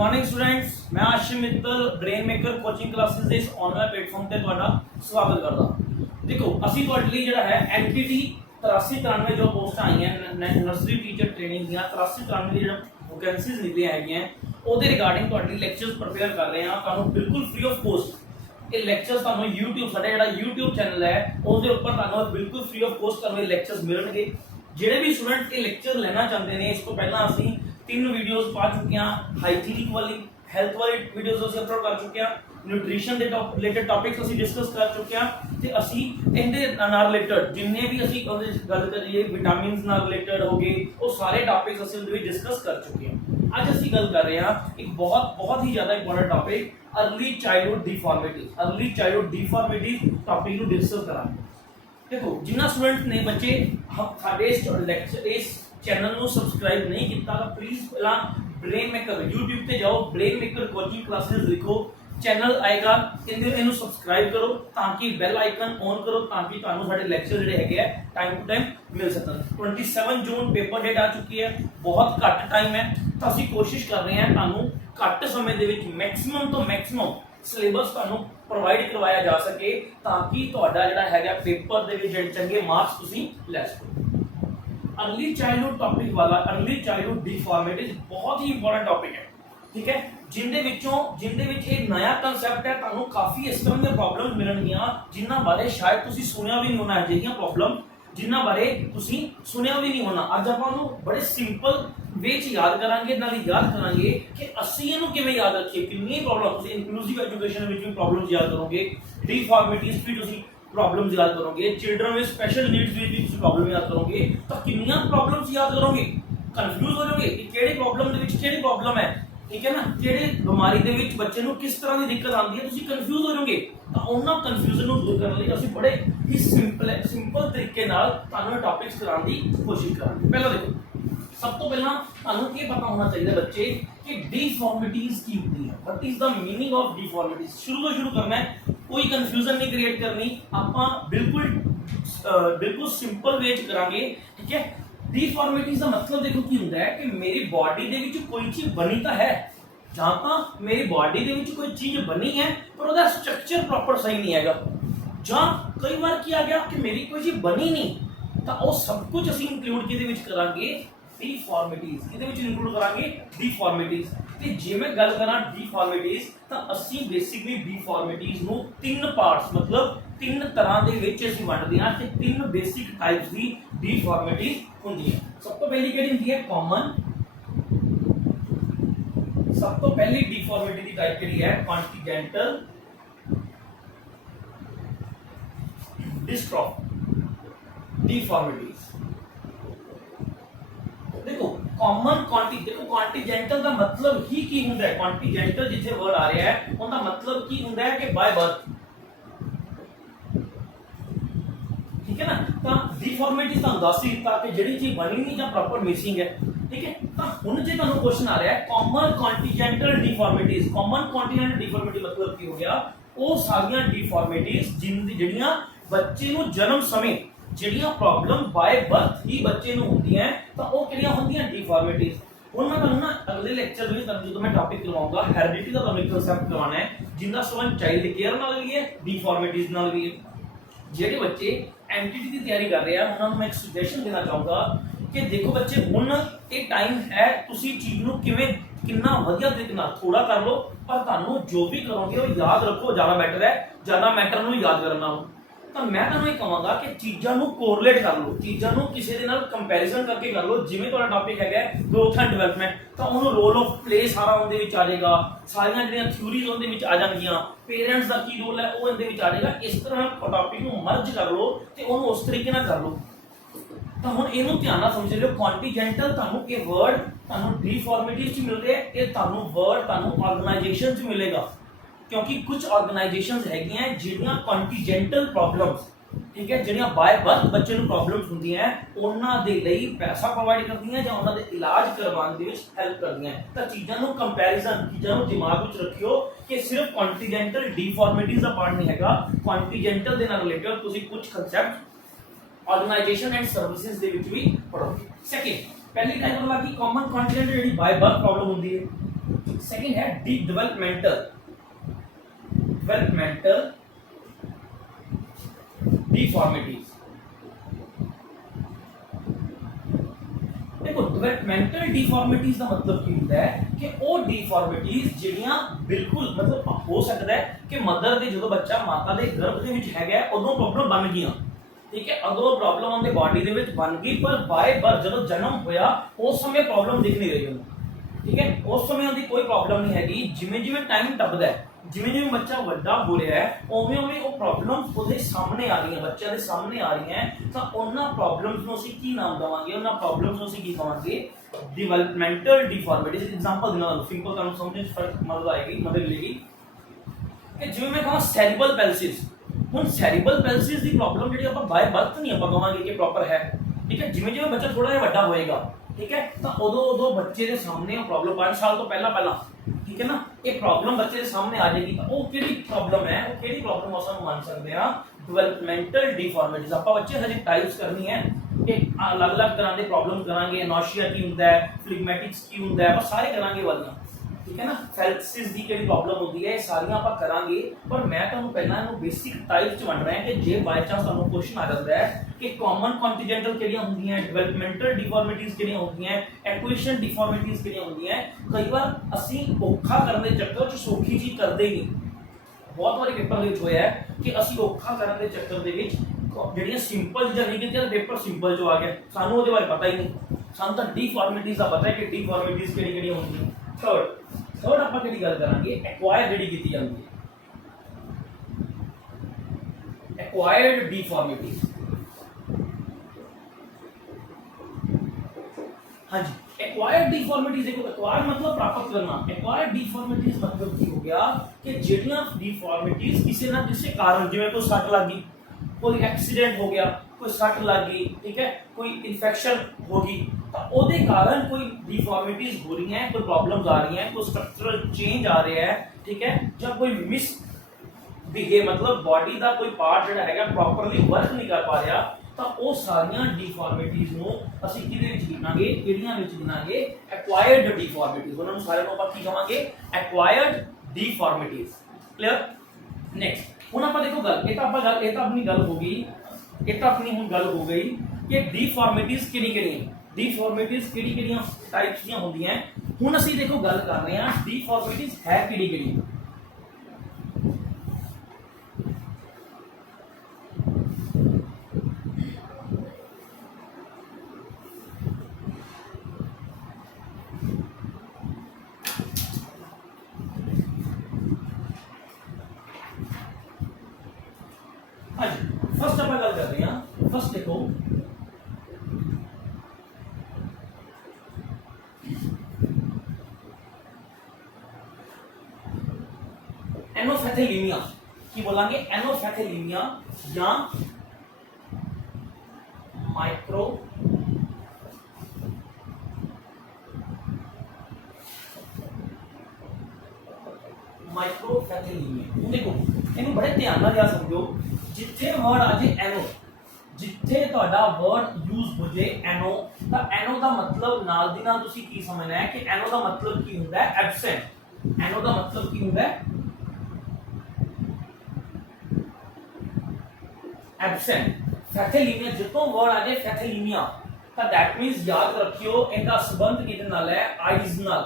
Morning students, मैं Ashim Mittal Brain Maker coaching classes ਦੇ ਇਸ ਆਨਲਾਈਨ ਪਲੇਟਫਾਰਮ ਤੇ ਤੁਹਾਡਾ ਸਵਾਗਤ ਕਰਦਾ। ਦੇਖੋ ਅਸੀਂ ਤੁਹਾਡੇ ਲਈ ਜਿਹੜਾ ਹੈ ਐਨਟੀਟੀ 8393 ਜੋ ਪੋਸਟਾਂ ਆਈਆਂ ਨਰਸਰੀ ਟੀਚਰ ਟ੍ਰੇਨਿੰਗ ਦੀਆਂ 8393 ਦੀ ਜਿਹੜਾ ਵੈਕੈਂਸੀਜ਼ ਨਿਕਲੀਆਂ ਹੈਗੀਆਂ ਉਹਦੇ ਰਿਗਾਰਡਿੰਗ ਤੁਹਾਡੇ ਲਈ ਲੈਕਚਰਸ ਪ੍ਰਪੇਅਰ ਕਰ ਰਹੇ ਹਾਂ ਤੁਹਾਨੂੰ ਬਿਲਕੁਲ ਫ੍ਰੀ ਆਫ ਕੋਸਟ। ਇਹ ਲੈਕਚਰਸ ਤੁਹਾਨੂੰ YouTube ਸਾਡਾ ਜਿਹੜਾ YouTube ਚੈਨਲ ਹੈ ਉਹਦੇ ਉੱਪਰ ਤੁਹਾਨੂੰ ਬਿਲਕੁਲ ਫ੍ਰੀ ਆਫ ਕੋਸਟ ਤੁਹਾਨੂੰ ਇਹ ਲੈਕਚਰਸ ਮਿਲਣਗੇ। ਜਿਹੜੇ ਵੀ ਸਟੂਡੈਂਟ ਇਹ ਲੈਕਚਰ ਲੈਣਾ ਚਾਹੁੰਦੇ ਨੇ ਇਸ ਤੋਂ ਪਹਿਲਾਂ ਅਸੀਂ 3 वीडियोस पा चुके हैं। हाइजीनिक वाली हेल्थ वाली वीडियोस ਅਸੀਂ ਅਪਲੋਡ ਕਰ ਚੁੱਕੇ ਹਾਂ। ਨਿਊਟ੍ਰੀਸ਼ਨ ਦੇ ਰਿਲੇਟਡ ਟੌਪਿਕਸ ਅਸੀਂ ਡਿਸਕਸ ਕਰ ਚੁੱਕੇ ਹਾਂ ਤੇ ਅਸੀਂ ਇਹਦੇ ਨਾਲ ਰਿਲੇਟਡ ਜਿੰਨੇ ਵੀ ਅਸੀਂ ਉਹਦੇ ਗੱਲ ਕਰੀਏ ਵਿਟਾਮਿਨਸ ਨਾਲ ਰਿਲੇਟਡ ਹੋ ਗਏ ਉਹ ਸਾਰੇ ਟੌਪਿਕਸ ਅਸੀਂ ਉਹਦੇ ਵਿੱਚ ਡਿਸਕਸ ਕਰ ਚੁੱਕੇ ਹਾਂ। ਅੱਜ ਅਸੀਂ ਗੱਲ ਕਰ ਰਹੇ ਹਾਂ ਇੱਕ ਬਹੁਤ ਹੀ ਜ਼ਿਆਦਾ important topic early childhood deformities. Early childhood deformities topic ਨੂੰ ਡਿਸਕਸ ਕਰਾਂਗੇ। ਦੇਖੋ ਜਿੰਨਾ ਸਟੂਡੈਂਟ ਨੇ ਬੱਚੇ ਸਾਡੇ ਲੈਕਚਰ ਇਸ चैनल को सबसक्राइब नहीं किया तो प्लीज पहला ब्रेन मेकर YouTube पे जाओ, ब्रेन मेकर कोचिंग क्लासेस लिखो, चैनल आएगा इन्हें सबसक्राइब करो ताकि बेल आइकन ऑन करो ताकि ਤੁਹਾਨੂੰ ਸਾਡੇ ਲੈਕਚਰ ਜਿਹੜੇ ਹੈਗੇ ਆ ਟਾਈਮ ਟੂ ਟਾਈਮ ਮਿਲ ਸਕਣ। 27 ਜੂਨ ਪੇਪਰ ਡੇਟ ਆ ਚੁੱਕੀ ਹੈ, ਬਹੁਤ ਘੱਟ ਟਾਈਮ ਹੈ ਤਾਂ ਅਸੀਂ ਕੋਸ਼ਿਸ਼ ਕਰ ਰਹੇ ਹਾਂ ਤੁਹਾਨੂੰ ਘੱਟ ਸਮੇਂ ਦੇ ਵਿੱਚ ਮੈਕਸਿਮਮ ਤੋਂ ਮੈਕਸਿਮਮ ਸਿਲੇਬਸ ਤੁਹਾਨੂੰ ਪ੍ਰੋਵਾਈਡ ਕਰਵਾਇਆ ਜਾ ਸਕੇ ਤਾਂ ਕਿ ਤੁਹਾਡਾ ਜਿਹੜਾ ਹੈਗਾ ਪੇਪਰ ਦੇ ਵਿੱਚ ਜਿਹੜੇ ਚੰਗੇ ਮਾਰਕਸ ਤੁਸੀਂ ਲੈ ਸਕੋ। अर्ली चाइल्डहुड टॉपिक वाला अर्ली चाइल्डहुड डिफॉर्मिटीज बहुत ही इंपॉर्टेंट टॉपिक है, ठीक है। जिंदे विच एक नया कंसेप्ट है, ਤੁਹਾਨੂੰ ਕਾਫੀ ਇਸ ਤਰ੍ਹਾਂ ਦੀਆਂ ਪ੍ਰੋਬਲਮਸ ਮਿਲਣਗੀਆਂ ਜਿਨ੍ਹਾਂ ਬਾਰੇ ਸ਼ਾਇਦ ਤੁਸੀਂ ਸੁਣਿਆ ਵੀ ਨਹੀਂ ਹੋਣਾ। ਅਜਿਹੀਆਂ ਪ੍ਰੋਬਲਮ ਜਿਨ੍ਹਾਂ ਬਾਰੇ ਤੁਸੀਂ ਸੁਣਿਆ ਵੀ ਨਹੀਂ ਹੋਣਾ ਅੱਜ ਆਪਾਂ ਨੂੰ ਬੜੇ ਸਿੰਪਲ ਵੇ ਚ ਯਾਦ ਕਰਾਂਗੇ। ਨਾਲ ਯਾਦ ਕਰਾਂਗੇ ਕਿ ਅਸੀਂ ਇਹਨੂੰ ਕਿਵੇਂ ਯਾਦ ਰੱਖੀਏ। ਕਿੰਨੀ ਪ੍ਰੋਬਲਮ ਤੁਸੀਂ ਇਨਕਲੂਸਿਵ ਐਜੂਕੇਸ਼ਨ ਵਿੱਚ ਵੀ ਪ੍ਰੋਬਲਮਸ ਯਾਦ ਕਰੋਗੇ, डिफॉर्मिटीज भी ਤੁਸੀਂ प्रॉब्लम्स याद करोगे, चिल्ड्रन विद स्पेशल नीड्स भी प्रॉब्लम याद करोगे तो कितनी प्रॉब्लम्स याद करोगे, कंफ्यूज हो जाओगे कि केड़ी प्रॉब्लम दे विच केड़ी प्रॉब्लम है, ठीक है ना। केड़ी बीमारी दे विच बच्चे ਨੂੰ किस तरह की दिक्कत आती है ਤੁਸੀਂ कंफ्यूज हो जाओगे। ਤਾਂ ਉਹਨਾਂ ਕਨਫਿਊਜ਼ਨ ਨੂੰ ਦੂਰ ਕਰਨ ਲਈ ਅਸੀਂ ਬੜੇ ਹੀ ਸਿੰਪਲ ਤਰੀਕੇ ਨਾਲ ਤੁਹਾਨੂੰ ਟੌਪਿਕਸ ਕਰਾਉਣ ਦੀ ਕੋਸ਼ਿਸ਼ ਕਰਾਂਗੇ। ਪਹਿਲਾਂ ਦੇਖੋ ਸਭ ਤੋਂ ਪਹਿਲਾਂ ਤੁਹਾਨੂੰ ਇਹ ਪਤਾ ਹੋਣਾ ਚਾਹੀਦਾ ਬੱਚੇ ਕਿ डिफॉर्मिटीज ਕੀ ਹੁੰਦੀ ਹੈ। What is the meaning of deformities. शुरू करना है, कोई कंफ्यूजन नहीं क्रिएट करनी, ਆਪਾਂ बिल्कुल सिंपल वे च करांगे, ठीक है। डिफॉर्मिटीज का मतलब देखो की ਹੁੰਦਾ है कि मेरी बॉडी ਦੇ ਵਿੱਚ ਕੋਈ ਚੀਜ਼ ਬਣੀ ਤਾਂ ਹੈ, ਜਾਂ ਤਾਂ ਮੇਰੀ ਬਾਡੀ ਦੇ ਵਿੱਚ ਕੋਈ ਚੀਜ਼ ਬਣੀ ਹੈ ਪਰ ਉਹਦਾ ਸਟਰਕਚਰ ਪ੍ਰੋਪਰ ਸਹੀ ਨਹੀਂ ਹੈਗਾ, ਜਾਂ ਕਈ ਵਾਰ ਕੀ ਆ ਗਿਆ ਕਿ ਮੇਰੀ ਕੋਈ ਚੀਜ਼ ਬਣੀ ਨਹੀਂ ਤਾਂ ਉਹ ਸਭ ਕੁਝ ਅਸੀਂ ਇਨਕਲੂਡ ਕਿਹਦੇ ਵਿੱਚ ਕਰਾਂਗੇ, डिफॉर्मिटीज। ਇਹਦੇ ਵਿੱਚ ਇਨਕਲੂਡ ਕਰਾਂਗੇ डिफॉर्मिटीज। ਤੇ ਜੇ ਮੈਂ ਗੱਲ ਕਰਾਂ डिफॉर्मिटीज ਤਾਂ ਅਸੀਂ ਬੇਸਿਕਲੀ डिफॉर्मिटीज ਨੂੰ 3 ਪਾਰਟਸ ਮਤਲਬ 3 ਤਰ੍ਹਾਂ ਦੇ ਵਿੱਚ ਅਸੀਂ ਵੰਡਦੇ ਹਾਂ ਤੇ 3 ਬੇਸਿਕ ਟਾਈਪਸ ਦੀ डिफॉर्मिटीज ਹੁੰਦੀ ਹੈ। ਸਭ ਤੋਂ ਪਹਿਲੀ ਕਿਹੜੀ ਹੁੰਦੀ ਹੈ, ਕਾਮਨ। ਸਭ ਤੋਂ ਪਹਿਲੀ डिफॉर्मिटी ਦੀ ਟਾਈਪ ਕਿਹੜੀ ਹੈ, ਕੌਨਟੀਜੈਂਟਲ डिफॉर्मिटीज। देखो कॉमन देखो कॉन्टिजेंटल का मतलब ही की ਹੁੰਦਾ है। कॉन्टिजेंटल जिथे वर्ड आ रहा है ਉਹਦਾ मतलब ਕੀ ਹੁੰਦਾ है कि बाय बर्थ, ठीक है ना। ਤਾਂ डिफॉर्मिटी ਤੁਹਾਨੂੰ ਦੱਸ ਦਿੱਤਾ ਕਿ ਜਿਹੜੀ ਚੀਜ਼ ਬਣੀ ਨਹੀਂ ਜਾਂ ਪ੍ਰੋਪਰ ਮਿਸਿੰਗ ਹੈ, ठीक है। ਤਾਂ ਹੁਣ ਜੇ ਤੁਹਾਨੂੰ ਕੁਐਸਚਨ ਆ ਰਿਹਾ ਹੈ कॉमन कॉन्टिजेंटल डिफॉर्मिटीज। कॉमन कॉन्टिजेंटल डिफॉर्मिटी मतलब ਕੀ ਹੋ ਗਿਆ, ਉਹ ਸਾਰੀਆਂ डिफॉर्मिटीज ਜਿਹੜੀਆਂ ਬੱਚੇ ਨੂੰ ਜਨਮ ਸਮੇਂ ਜਿਹੜੀਆਂ ਪ੍ਰੋਬਲਮ ਬਾय ਬਰਥ ਹੀ ਬੱਚੇ ਨੂੰ ਹੁੰਦੀਆਂ ਤਾਂ ਉਹ ਕਿਹੜੀਆਂ ਹੁੰਦੀਆਂ, डिफॉर्मिटीज। ਹੁਣ ਮੈਂ ਤੁਹਾਨੂੰ ਨਾ ਅਗਲੇ ਲੈਕਚਰ ਵਿੱਚ ਤੁਹਾਨੂੰ ਜਦੋਂ ਮੈਂ ਟੌਪਿਕ ਕਰਵਾਉਂਗਾ ਹੈਰੀਡਿਟੀ ਦਾ ਤੁਹਾਨੂੰ ਇੱਕ ਕਨਸੈਪਟ ਕਰਵਾਉਣਾ ਹੈ ਜਿੰਦਾ ਸੰਬੰਧ ਚਾਈਲਡ ਕੇਅਰ ਨਾਲ ਵੀ ਹੈ, डिफॉर्मिटीज ਨਾਲ ਵੀ ਹੈ। ਜਿਹੜੇ ਬੱਚੇ ਐਨਟੀਟੀ ਦੀ ਤਿਆਰੀ ਕਰ ਰਹੇ ਆ ਉਹਨਾਂ ਨੂੰ ਮੈਂ ਇੱਕ ਸੁਜੈਸ਼ਨ ਦੇਣਾ ਚਾਹੂੰਗਾ ਕਿ ਦੇਖੋ ਬੱਚੇ ਹੁਣ ਇਹ ਟਾਈਮ ਹੈ ਤੁਸੀਂ ਚੀਜ਼ ਨੂੰ ਕਿੰਨਾ ਵਧੀਆ ਤਰੀਕੇ ਨਾਲ ਥੋੜਾ ਕਰ ਲਓ ਪਰ ਤੁਹਾਨੂੰ ਜੋ ਵੀ ਕਰੋਗੇ ਉਹ ਯਾਦ ਰੱਖੋ, ਜ਼ਿਆਦਾ ਬੈਟਰ ਹੈ, ਜ਼ਿਆਦਾ ਮੈਟਰ ਨੂੰ ਯਾਦ ਕਰਨਾ। ਤਾਂ ਮੈਂ ਤੁਹਾਨੂੰ ਇਹ ਕਹਾਂਗਾ ਕਿ ਚੀਜ਼ਾਂ ਨੂੰ ਕੋਰਿਲੇਟ ਕਰ ਲਓ, ਚੀਜ਼ਾਂ ਨੂੰ ਕਿਸੇ ਦੇ ਨਾਲ ਕੰਪੈਰੀਜ਼ਨ ਕਰਕੇ ਕਰ ਲਓ। ਜਿਵੇਂ ਤੁਹਾਡਾ ਟੌਪਿਕ ਹੈਗਾ ਗਰੋਥ ਐਂਡ ਡਿਵੈਲਪਮੈਂਟ ਤਾਂ ਉਹਨੂੰ ਰੋਲ ਆਫ ਪਲੇ ਸਾਰਾ ਉਹਦੇ ਵਿੱਚ ਆ ਜਾਏਗਾ, ਸਾਰੀਆਂ ਜਿਹੜੀਆਂ ਥਿਊਰੀਜ਼ ਉਹਦੇ ਵਿੱਚ ਆ ਜਾਣਗੀਆਂ, ਪੇਰੈਂਟਸ ਦਾ ਕੀ ਰੋਲ ਹੈ ਉਹ ਇਹਦੇ ਵਿੱਚ ਆ ਜਾਏਗਾ। ਇਸ ਤਰ੍ਹਾਂ ਟੌਪਿਕ ਨੂੰ ਮਰਜ ਕਰ ਲਓ ਤੇ ਉਹਨੂੰ ਉਸ ਤਰੀਕੇ ਨਾਲ ਕਰ ਲਓ। ਤਾਂ ਹੁਣ ਇਹਨੂੰ ਧਿਆਨ ਨਾਲ ਸਮਝ ਲਿਓ, ਕੌਨਟੀਜੈਂਟਲ ਤੁਹਾਨੂੰ ਇਹ ਵਰਡ ਤੁਹਾਨੂੰ डिफॉर्मिटीज ਚ ਮਿਲ ਰਿਹਾ, ਇਹ ਤੁਹਾਨੂੰ ਵਰਡ ਤੁਹਾਨੂੰ ਆਰਗੇਨਾਈਜੇਸ਼ਨ ਚ ਮਿਲੇਗਾ क्योंकि कुछ ऑर्गेनाइजेशंस हैगियां ਜਿਹੜੀਆਂ ਕੰਟੀਜੈਂਟਲ ਪ੍ਰੋਬਲਮਸ, ਠੀਕ ਹੈ, ਜਿਹੜੀਆਂ ਬਾय ਬਰਥ ਬੱਚੇ ਨੂੰ ਪ੍ਰੋਬਲਮਸ ਹੁੰਦੀਆਂ ਉਹਨਾਂ ਦੇ ਲਈ ਪੈਸਾ ਪ੍ਰੋਵਾਈਡ ਕਰਦੀਆਂ ਜਾਂ ਉਹਨਾਂ ਦੇ ਇਲਾਜ ਕਰਵਾਉਣ ਦੇ ਵਿੱਚ ਹੈਲਪ ਕਰਦੀਆਂ। ਤਾਂ ਚੀਜ਼ਾਂ ਨੂੰ ਕੰਪੈਰੀਜ਼ਨ, ਚੀਜ਼ਾਂ ਨੂੰ ਦਿਮਾਗ ਵਿੱਚ ਰੱਖਿਓ ਕਿ ਸਿਰਫ ਕੰਟੀਜੈਂਟਲ डिफॉर्मिटीज ਦਾ ਪਾਰਟ ਨਹੀਂ ਹੈਗਾ, ਕੰਟੀਜੈਂਟਲ ਦੇ ਨਾਲ ਰਿਲੇਟਡ ਤੁਸੀਂ ਕੁਝ ਕਨਸੈਪਟ ਆਰਗੇਨਾਈਜੇਸ਼ਨ ਐਂਡ ਸਰਵਿਸਿਜ਼ ਦੇ ਵਿੱਚ ਵੀ ਪੜੋਗੇ। ਸੈਕਿੰਡ ਪਹਿਲੀ ਟਾਈਪ ਲੱਗੀ ਕਾਮਨ ਕੰਟੀਜੈਂਟਲ ਜਿਹੜੀ ਬਾय ਬਰਥ ਪ੍ਰੋਬਲਮ ਹੁੰਦੀ ਹੈ। सेकंड है डेवलपमेंटल डिफॉर्मिटीज। देखो डेवलपमेंटल डिफॉर्मिटीज का मतलब की होता है कि वो डिफॉर्मिटीज ਜਿਹੜੀਆਂ ਬਿਲਕੁਲ मतलब हो सकता है कि मदर ਦੇ ਜਦੋਂ ਬੱਚਾ ਮਾਤਾ ਦੇ ਗਰਭ ਦੇ ਵਿੱਚ ਹੈਗਾ ਉਦੋਂ ਪ੍ਰੋਬਲਮ ਬਣ ਗਈਆਂ, ठीक है, अदो प्रॉब्लम ਉਹਦੇ ਬਾਡੀ ਦੇ ਵਿੱਚ ਬਣ ਗਈ, ਪਰ ਬਾਏ ਬਰਥ ਜਦੋਂ ਜਨਮ ਹੋਇਆ ਉਸ ਸਮੇਂ ਪ੍ਰੋਬਲਮ ਦਿਖ ਨਹੀਂ ਰਹੀ ਉਹਨੂੰ, ठीक है, उस समय ਉਹਦੀ ਕੋਈ ਪ੍ਰੋਬਲਮ ਨਹੀਂ ਹੈਗੀ। ਜਿਵੇਂ ਜਿਵੇਂ ਟਾਈਮ ਟੱਪਦਾ ਹੈ, ਜਿਵੇਂ ਜਿਵੇਂ ਬੱਚਾ ਵੱਡਾ ਹੋ ਰਿਹਾ ਹੈ, ਉਵੇਂ ਉਵੇਂ ਉਹ ਪ੍ਰੋਬਲਮਸ ਉਹਦੇ ਸਾਹਮਣੇ ਆ ਰਹੀਆਂ, ਬੱਚਿਆਂ ਦੇ ਸਾਹਮਣੇ ਆ ਰਹੀਆਂ, ਤਾਂ ਉਹਨਾਂ ਪ੍ਰੋਬਲਮਸ ਨੂੰ ਅਸੀਂ ਕੀ ਨਾਮ ਦੇਵਾਂਗੇ, ਉਹਨਾਂ ਪ੍ਰੋਬਲਮਸ ਨੂੰ ਅਸੀਂ ਕੀ ਕਹਾਂਗੇ, ਡਿਵੈਲਪਮੈਂਟਲ ਡਿਫਾਰਮਿਟੀਜ਼। ਐਗਜ਼ਾਮਪਲ ਦੇਣਾ ਸਿੰਪਲ, ਤੁਹਾਨੂੰ ਸਮਝ ਮਦਦ ਆਏਗੀ, ਮਦਦ ਮਿਲੇਗੀ ਕਿ ਜਿਵੇਂ ਮੈਂ ਕਹਾਂ ਸੈਰੀਬਲ ਪੈਲਸਿਸ। ਹੁਣ ਸੈਰੀਬਲ ਪੈਲਸਿਸ ਦੀ ਪ੍ਰੋਬਲਮ ਜਿਹੜੀ ਆਪਾਂ ਬਾਏ ਬਰਥ ਨਹੀਂ ਆਪਾਂ ਕਹਾਂਗੇ ਕਿ ਪ੍ਰੋਪਰ ਹੈ, ਠੀਕ ਹੈ, ਜਿਵੇਂ ਜਿਵੇਂ ਬੱਚਾ ਥੋੜਾ ਜਿਹਾ ਵੱਡਾ ਹੋਏਗਾ, ठीक है, तो उदो उदो बच्चे के सामने प्रॉब्लम 5 साल तो पहला, ठीक है ना, ये प्रॉब्लम बच्चे के सामने आ जाएगी। तो वो केड़ी प्रॉब्लम है, वो केड़ी प्रॉब्लम हम मान सकते हैं, डेवलपमेंटल डिफॉर्मिटीज। आप बच्चे हजे टाइप्स करनी है कि अलग अलग तरह के प्रॉब्लम करांगे, नॉशिया की होंदा है, फ्लिगमेटिक्स की होंदा है, बस सारे करांगे वालियां, ठीक है ना, फेल्सिस दी केड़ी प्रॉब्लम होती है, सारियां आप करांगे। पर मैं तुहानू पहला इहनू बेसिक टाइप्स च वंड रहा है कि जे बाय चांस तुहानू क्वेश्चन आ जाता है कि कॉमन कॉन्टिजेंटल केड़ियां होंदियां हैं, डेवलपमेंटल डिफॉर्मिटीज केड़ियां होंदियां हैं, एक्वेशन डिफॉर्मिटीज केड़ियां होंदियां हैं, कई बार असीं औखा करन दे चक्कर च सौखी चीज करदे ही नहीं। बहुत बारी पेपर दे विच होया है कि असीं औखा करन दे चक्कर दे विच ਜਿਹੜੀਆਂ ਸਿੰਪਲ ਚੀਜ਼ਾਂ ਨਹੀਂ ਕੀਤੀਆਂ, ਪੇਪਰ ਸਿੰਪਲ ਜੋ ਆ ਗਿਆ, ਸਾਨੂੰ ਉਹਦੇ ਬਾਰੇ ਪਤਾ ਹੀ ਨਹੀਂ, ਸਾਨੂੰ ਤਾਂ ਡਿਫਾਰਮਿਟੀਜ਼ ਦਾ ਪਤਾ ਹੈ ਕਿ ਡਿਫਾਰਮਿਟੀਜ਼ ਕਿਹੜੀ ਕਿਹੜੀਆਂ ਹੁੰਦੀਆਂ। थर्ड ਆਪਾਂ ਕਿਹੜੀ ਗੱਲ ਕਰਾਂਗੇ, ਐਕਵਾਇਰ ਜਿਹੜੀ ਕੀਤੀ ਜਾਂਦੀ ਹੈ, ਐਕਵਾਇਰਡ डिफॉर्मिटीज। हाँ जी, एक्वायर्ड डिफॉर्मिटीज देखो, एक्वायर मतलब प्राप्त करना, एक्वायर्ड डिफॉर्मिटीज मतलब की हो गया कि ਜਿਹੜੀਆਂ डिफॉर्मिटीज किसी ना किसी कारण, जिवें कोई सट लग गई, कोई एक्सीडेंट हो गया, कोई सट लग गई, ठीक है, कोई इन्फेक्शन होगी, तो ਉਹਦੇ कारण कोई डिफॉर्मिटीज हो रही हैं, कोई प्रॉब्लम्स आ रही हैं, कोई स्ट्रक्चरल चेंज आ रहा है, ठीक है, या कोई मिस बिहेव मतलब बॉडी का कोई पार्ट ਜਿਹੜਾ ਹੈਗਾ प्रॉपरली वर्क नहीं कर पा रहा, ਤਾਂ ਉਹ ਸਾਰੀਆਂ डिफॉर्मिटीज ਨੂੰ ਅਸੀਂ ਕਿਹਦੇ ਵਿੱਚ ਗਿਣਾਂਗੇ, ਕਿਹੜੀਆਂ ਵਿੱਚ ਗਿਣਾਂਗੇ, एक्वायर्ड डिफॉर्मिटीज। ਉਹਨਾਂ ਨੂੰ ਸਾਰਿਆਂ ਨੂੰ ਆਪਾਂ ਕੀ ਕਹਾਂਗੇ, एक्वायर्ड डिफॉर्मिटीज। क्लियर। नेक्स्ट ਹੁਣ ਆਪਾਂ ਦੇਖੋ ਗੱਲ, ਇਹ ਤਾਂ ਆਪਾਂ ਗੱਲ, ਇਹ ਤਾਂ ਆਪਣੀ ਗੱਲ ਹੋ ਗਈ, ਇਹ ਤਾਂ ਆਪਣੀ ਹੁਣ ਗੱਲ ਹੋ ਗਈ ਕਿ डिफॉर्मिटीज ਕਿਹੜੀ-ਕਿਹੜੀਆਂ, डिफॉर्मिटीज ਕਿਹੜੀ-ਕਿਹੜੀਆਂ ਟਾਈਪਸ ਦੀਆਂ ਹੁੰਦੀਆਂ। ਹੁਣ ਅਸੀਂ ਦੇਖੋ ਗੱਲ ਕਰ ਰਹੇ ਹਾਂ डिफॉर्मिटीज ਹੈ ਕਿਹੜੀ-ਕਿਹੜੀ। फर्स्ट अपन गल कर रहे हैं, फर्स्ट देखो एनोफैथेलीमिया की बोलेंगे, एनोफैथेलीमिया या माइक्रो माइक्रोफैथेलीमिया। देखो इन्हें बड़े ध्यान नाल याद समझो, जिथे वर्ड आ जाए एनो, जिथे तुहाडा वर्ड यूज हो जाए एनो, तो एनो का मतलब नाल दी नाल तुसीं की समझना है कि एनो का मतलब की हुंदा है एब्सेंट। एनो का मतलब की हुंदा है एब्सेंट। फैथेलीमिया जितों वर्ड आ जाए फैथेलीमिया, तो दैट मींस याद रखियो इनका संबंध किहदे नाल है, आइज नाल।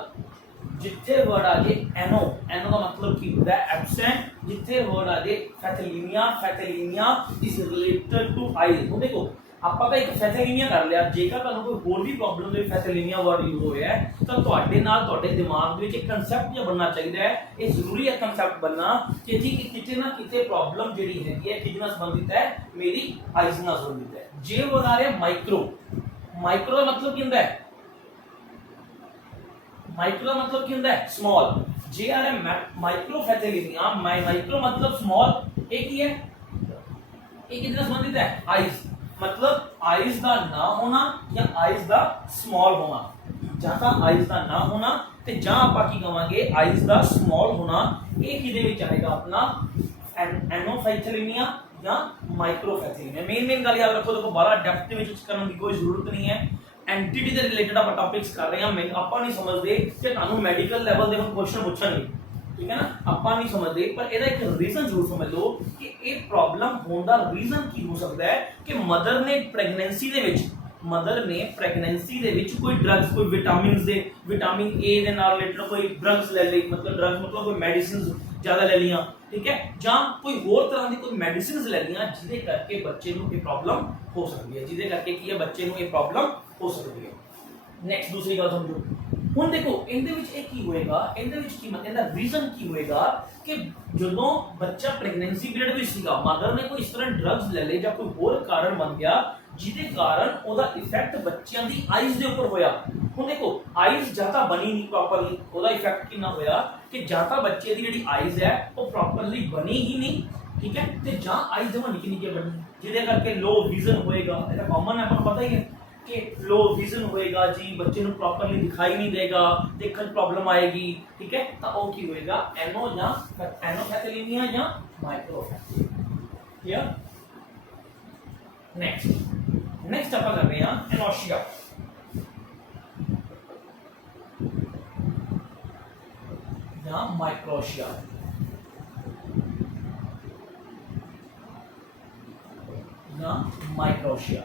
जिथे वर्ड आ जाए एनो, एनो का मतलब की होता है एब्सेंट। जिथे वर्ड आ जाए फैथेलीमिया, फैथेलीमिया इज रिलेटेड टू आइज। तो देखो ਆਪਾਂ ਤਾਂ ਇੱਕ फैथेलीमिया कर लिया, जेकर ਤੁਹਾਨੂੰ ਕੋਈ ਹੋਰ ਵੀ ਪ੍ਰੋਬਲਮ ਦੇ फैथेलीमिया वर्ड यूज होया है ਤਾਂ ਤੁਹਾਡੇ ਨਾਲ ਤੁਹਾਡੇ ਦਿਮਾਗ ਦੇ ਵਿੱਚ ਇੱਕ ਕਨਸੈਪਟ ਜਿਹਾ ਬਣਨਾ ਚਾਹੀਦਾ ਹੈ। ਇਹ ਜ਼ਰੂਰੀ ਹੈ ਕਨਸੈਪਟ ਬਣਨਾ ਕਿ ਜੀ ਕਿਤੇ ਨਾ ਕਿਤੇ ਪ੍ਰੋਬਲਮ ਜਿਹੜੀ ਹੈਗੀ ਹੈ ਕਿਹਦੇ ਨਾਲ ਸੰਬੰਧਿਤ ਹੈ, ਮੇਰੀ ਆਈਜ਼ ਨਾਲ ਸੰਬੰਧਿਤ ਹੈ। ਜੇ वर्ड आ रहा माइक्रो, माइक्रो का मतलब ਕੀ ਹੁੰਦਾ ਹੈ, माइक्रो का मतलब की होता है स्मॉल। जे आ रहा है माइक्रोफैथेलीमिया, माइक्रो मतलब स्मॉल, एक ही है, एक किससे संबंधित है, आइज। मतलब आइज का ना होना या आइज का स्मॉल होना, ਜਾਂ ਤਾਂ आइज का ना होना ਤੇ ਜਾਂ ਆਪਾਂ ਕੀ ਕਹਾਂਗੇ आइज का स्मॉल होना। ਇਹ ਕਿਹਦੇ ਵਿੱਚ ਆਏਗਾ ਆਪਣਾ एनोफैथेलीमिया या माइक्रोफैथेलीमिया। मेन मेन ਗੱਲ याद रखो, देखो बारा डेप्थ ਵਿੱਚ ਕਰਨ ਦੀ ਕੋਈ ਜ਼ਰੂਰਤ नहीं है। ਐਂਟੀਟੀ ਦੇ ਰਿਲੇਟਡ ਆਪਾਂ ਟੌਪਿਕਸ ਕਰ ਰਹੇ ਹਾਂ। ਮੈਂ ਆਪਾਂ ਨਹੀਂ ਸਮਝਦੇ ਕਿ ਤੁਹਾਨੂੰ ਮੈਡੀਕਲ ਲੈਵਲ ਦੇ ਕੁਐਸਚਨ ਪੁੱਛਣਗੇ, ਠੀਕ ਹੈ ਨਾ, ਆਪਾਂ ਨਹੀਂ ਸਮਝਦੇ, ਪਰ ਇਹਦਾ ਇੱਕ ਰੀਜ਼ਨ ਜ਼ਰੂਰ ਸਮਝ ਲਓ ਕਿ ਇਹ ਪ੍ਰੋਬਲਮ ਹੋਣ ਦਾ ਰੀਜ਼ਨ ਕੀ ਹੋ ਸਕਦਾ ਹੈ ਕਿ ਮਦਰ ਨੇ ਪ੍ਰੈਗਨੈਂਸੀ ਦੇ ਵਿੱਚ ਕੋਈ ਡਰੱਗਸ, ਕੋਈ ਵਿਟਾਮਿਨ ਏ ਦੇ ਨਾਲ ਰਿਲੇਟਡ ਕੋਈ ਡਰੱਗਸ ਲੈ ਲਈ, ਮਤਲਬ ਕੋਈ ਮੈਡੀਸਿਨਸ ਜ਼ਿਆਦਾ ਲੈ ਲਈਆਂ, ਠੀਕ ਹੈ, ਜਾਂ ਕੋਈ ਹੋਰ ਤਰ੍ਹਾਂ ਦੀ ਕੋਈ ਮੈਡੀਸਿਨਸ ਲੈ ਲਈਆਂ ਜਿਹਦੇ ਕਰਕੇ ਬੱਚੇ ਨੂੰ ਇਹ ਪ੍ਰੋਬਲਮ ਹੋ ਸਕਦੀ ਹੈ, ਜਿਹਦੇ ਕਰਕੇ ਕੀ ਹੈ ਬੱਚੇ ਨੂੰ ਇਹ ਪ੍ਰੋਬਲਮ ਹੋ ਸਕਦੀ ਹੈ। ਨੈਕਸਟ ਦੂਸਰੀ ਗੱਲ ਸਮਝੋ। ਹੁਣ ਦੇਖੋ ਇਹਦੇ ਵਿੱਚ ਇਹ ਕੀ ਹੋਏਗਾ, ਇਹਦੇ ਵਿੱਚ ਕੀ ਇਹਦਾ ਰੀਜ਼ਨ ਕੀ ਹੋਏਗਾ ਕਿ ਜਦੋਂ ਬੱਚਾ ਪ੍ਰੈਗਨੈਂਸੀ ਪੀਰੀਅਡ ਵਿੱਚ ਸੀਗਾ, ਮਦਰ ਨੇ ਕੋਈ ਇਸ ਤਰ੍ਹਾਂ ਡਰੱਗਸ ਲੈ ਲਏ ਜਾਂ ਕੋਈ ਹੋਰ ਕਾਰਨ ਬਣ ਗਿਆ ਜਿਹਦੇ ਕਾਰਨ ਉਹਦਾ ਇਫੈਕਟ ਬੱਚਿਆਂ ਦੀ ਆਈਜ਼ ਦੇ ਉੱਪਰ ਹੋਇਆ। ਹੁਣ ਦੇਖੋ ਆਈਜ਼ ਜਾਂ ਤਾਂ ਬਣੀ ਨਹੀਂ ਪ੍ਰੋਪਰਲੀ, ਉਹਦਾ ਇਫੈਕਟ ਕਿੰਨਾ ਹੋਇਆ ਕਿ ਜਾਂ ਤਾਂ ਬੱਚੇ ਦੀ ਜਿਹੜੀ ਆਈਜ਼ ਹੈ ਉਹ ਪ੍ਰੋਪਰਲੀ ਬਣੀ ਹੀ ਨਹੀਂ, ਠੀਕ ਹੈ, ਤੇ ਜਾਂ ਆਈਜ਼ ਜਮਾ ਨਿੱਕੀ ਨਿੱਕੀ ਬਣੀ, ਜਿਹਦੇ ਕਰਕੇ ਲੋ ਵਿਜ਼ਨ ਹੋਏਗਾ। ਇਹ ਤਾਂ ਕਾਮਨ ਹੈ, ਆਪਾਂ ਨੂੰ ਪਤਾ ਹੀ ਹੈ कि लो विजन होएगा जी, बच्चे ਨੂੰ प्रॉपर्ली दिखाई नहीं देगा, देखने प्रॉब्लम आएगी, ठीक है, तो वो की होएगा एनो या एनोथैलेमिया या माइक्रोथैलेमिया। नेक्स्ट अपन कर रहे हैं एनोशिया। या माइक्रोशिया, या माइक्रोशिया।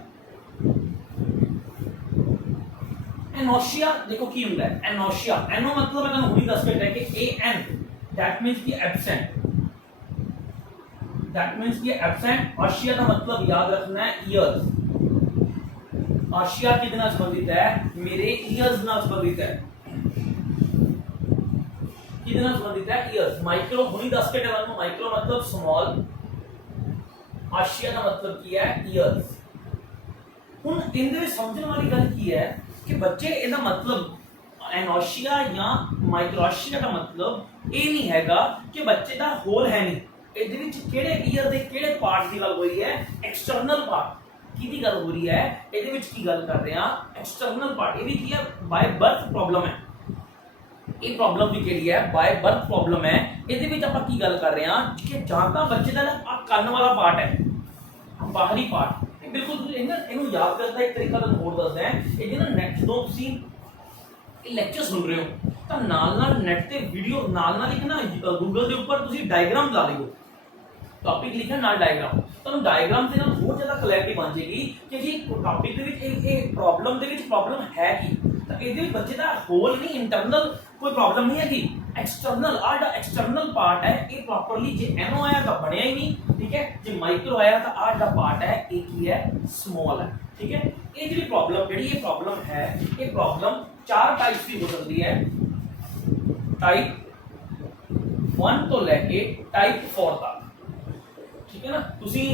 एनोशिया देखो की ਹੁੰਦਾ है एनोशिया, एनो मतलब मैं ਤੁਹਾਨੂੰ ਹੁਣੀ ਦੱਸ ਕੇ ਹੈ ਕਿ एन दैट मींस कि एब्सेंट, दैट मींस कि एब्सेंट। ओशिया का मतलब याद रखना है ईयर्स। ओशिया किससे संबंधित है, मेरे ईयर्स ਨਾਲ संबंधित है, किससे संबंधित है, ईयर्स। माइक्रो हुणी ਦੱਸ ਕੇ ਤੁਹਾਨੂੰ माइक्रो मतलब स्मॉल, ओशिया का मतलब ਕੀ है ईयर्स। ਹੁਣ ਇਹਦੇ ਵਿੱਚ ਸਮਝਣ ਵਾਲੀ ਗੱਲ ਕੀ ਹੈ कि बच्चे ਇਹਦਾ मतलब एनोशिया या माइक्रोशिया का मतलब ਇਹ ਨਹੀਂ ਹੈਗਾ ਕਿ ਬੱਚੇ ਦਾ ਹੋਲ ਹੈ ਨਹੀਂ, ਇਹਦੇ ਵਿੱਚ ਕਿਹੜੇ ਈਅਰ ਦੇ ਕਿਹੜੇ ਪਾਰਟ ਦੀ ਗੱਲ ਹੋ ਰਹੀ ਹੈ, ਐਕਸਟਰਨਲ ਪਾਰਟ ਕੀ ਗੱਲ ਹੋ ਰਹੀ ਹੈ, ਇਹਦੇ ਵਿੱਚ ਕੀ ਗੱਲ ਕਰ ਰਹੇ ਆ ਐਕਸਟਰਨਲ ਪਾਰਟ। ਇਹ ਵੀ ਕੀ ਹੈ ਬਾय ਬਰਥ ਪ੍ਰੋਬਲਮ ਹੈ, ਇਹ ਪ੍ਰੋਬਲਮ ਵੀ ਕਿਹੜੀ ਹੈ ਬਾय ਬਰਥ ਪ੍ਰੋਬਲਮ ਹੈ। ਇਹਦੇ ਵਿੱਚ ਆਪਾਂ ਕੀ ਗੱਲ ਕਰ ਰਹੇ ਆ ਕਿ ਜਾਂ ਤਾਂ ਬੱਚੇ ਦਾ ਆ ਕੰਨ ਵਾਲਾ ਪਾਰਟ ਹੈ, ਬਾਹਰੀ ਪਾਰਟ, बिल्कुल इन्हों याद करने का एक तरीका तुहानूं होर दसदा है। ये ना नैट जो तुसीं लैक्चर सुन रहे हो तो नाल नैट ते वीडियो नाल एक ना गूगल के उपर तुसीं डायग्राम ला लिओ, टॉपिक लिखा नाल डायग्राम, तुहानूं डायग्राम से ना बहुत ज़्यादा क्लैरिटी बन जाएगी कि जी टॉपिक दे विच प्रॉब्लम है कि तो ये बच्चे का होल नहीं, इंटरनल कोई प्रॉब्लम नहीं है कि एक्सटर्नल आड़ा एक्सटर्नल पार्ट है ये प्रॉपरली जे एनो आया तो बनया ही नहीं, ठीक है, जे माइक्रो आया तो आड़ा पार्ट है ये की है स्मॉल है, ठीक है। ये जी प्रॉब्लम ये प्रॉब्लम है, ये प्रॉब्लम 4 टाइप्स की हो सकती है, टाइप 1 तो लेके टाइप 4 तक, ठीक है ना। तुसी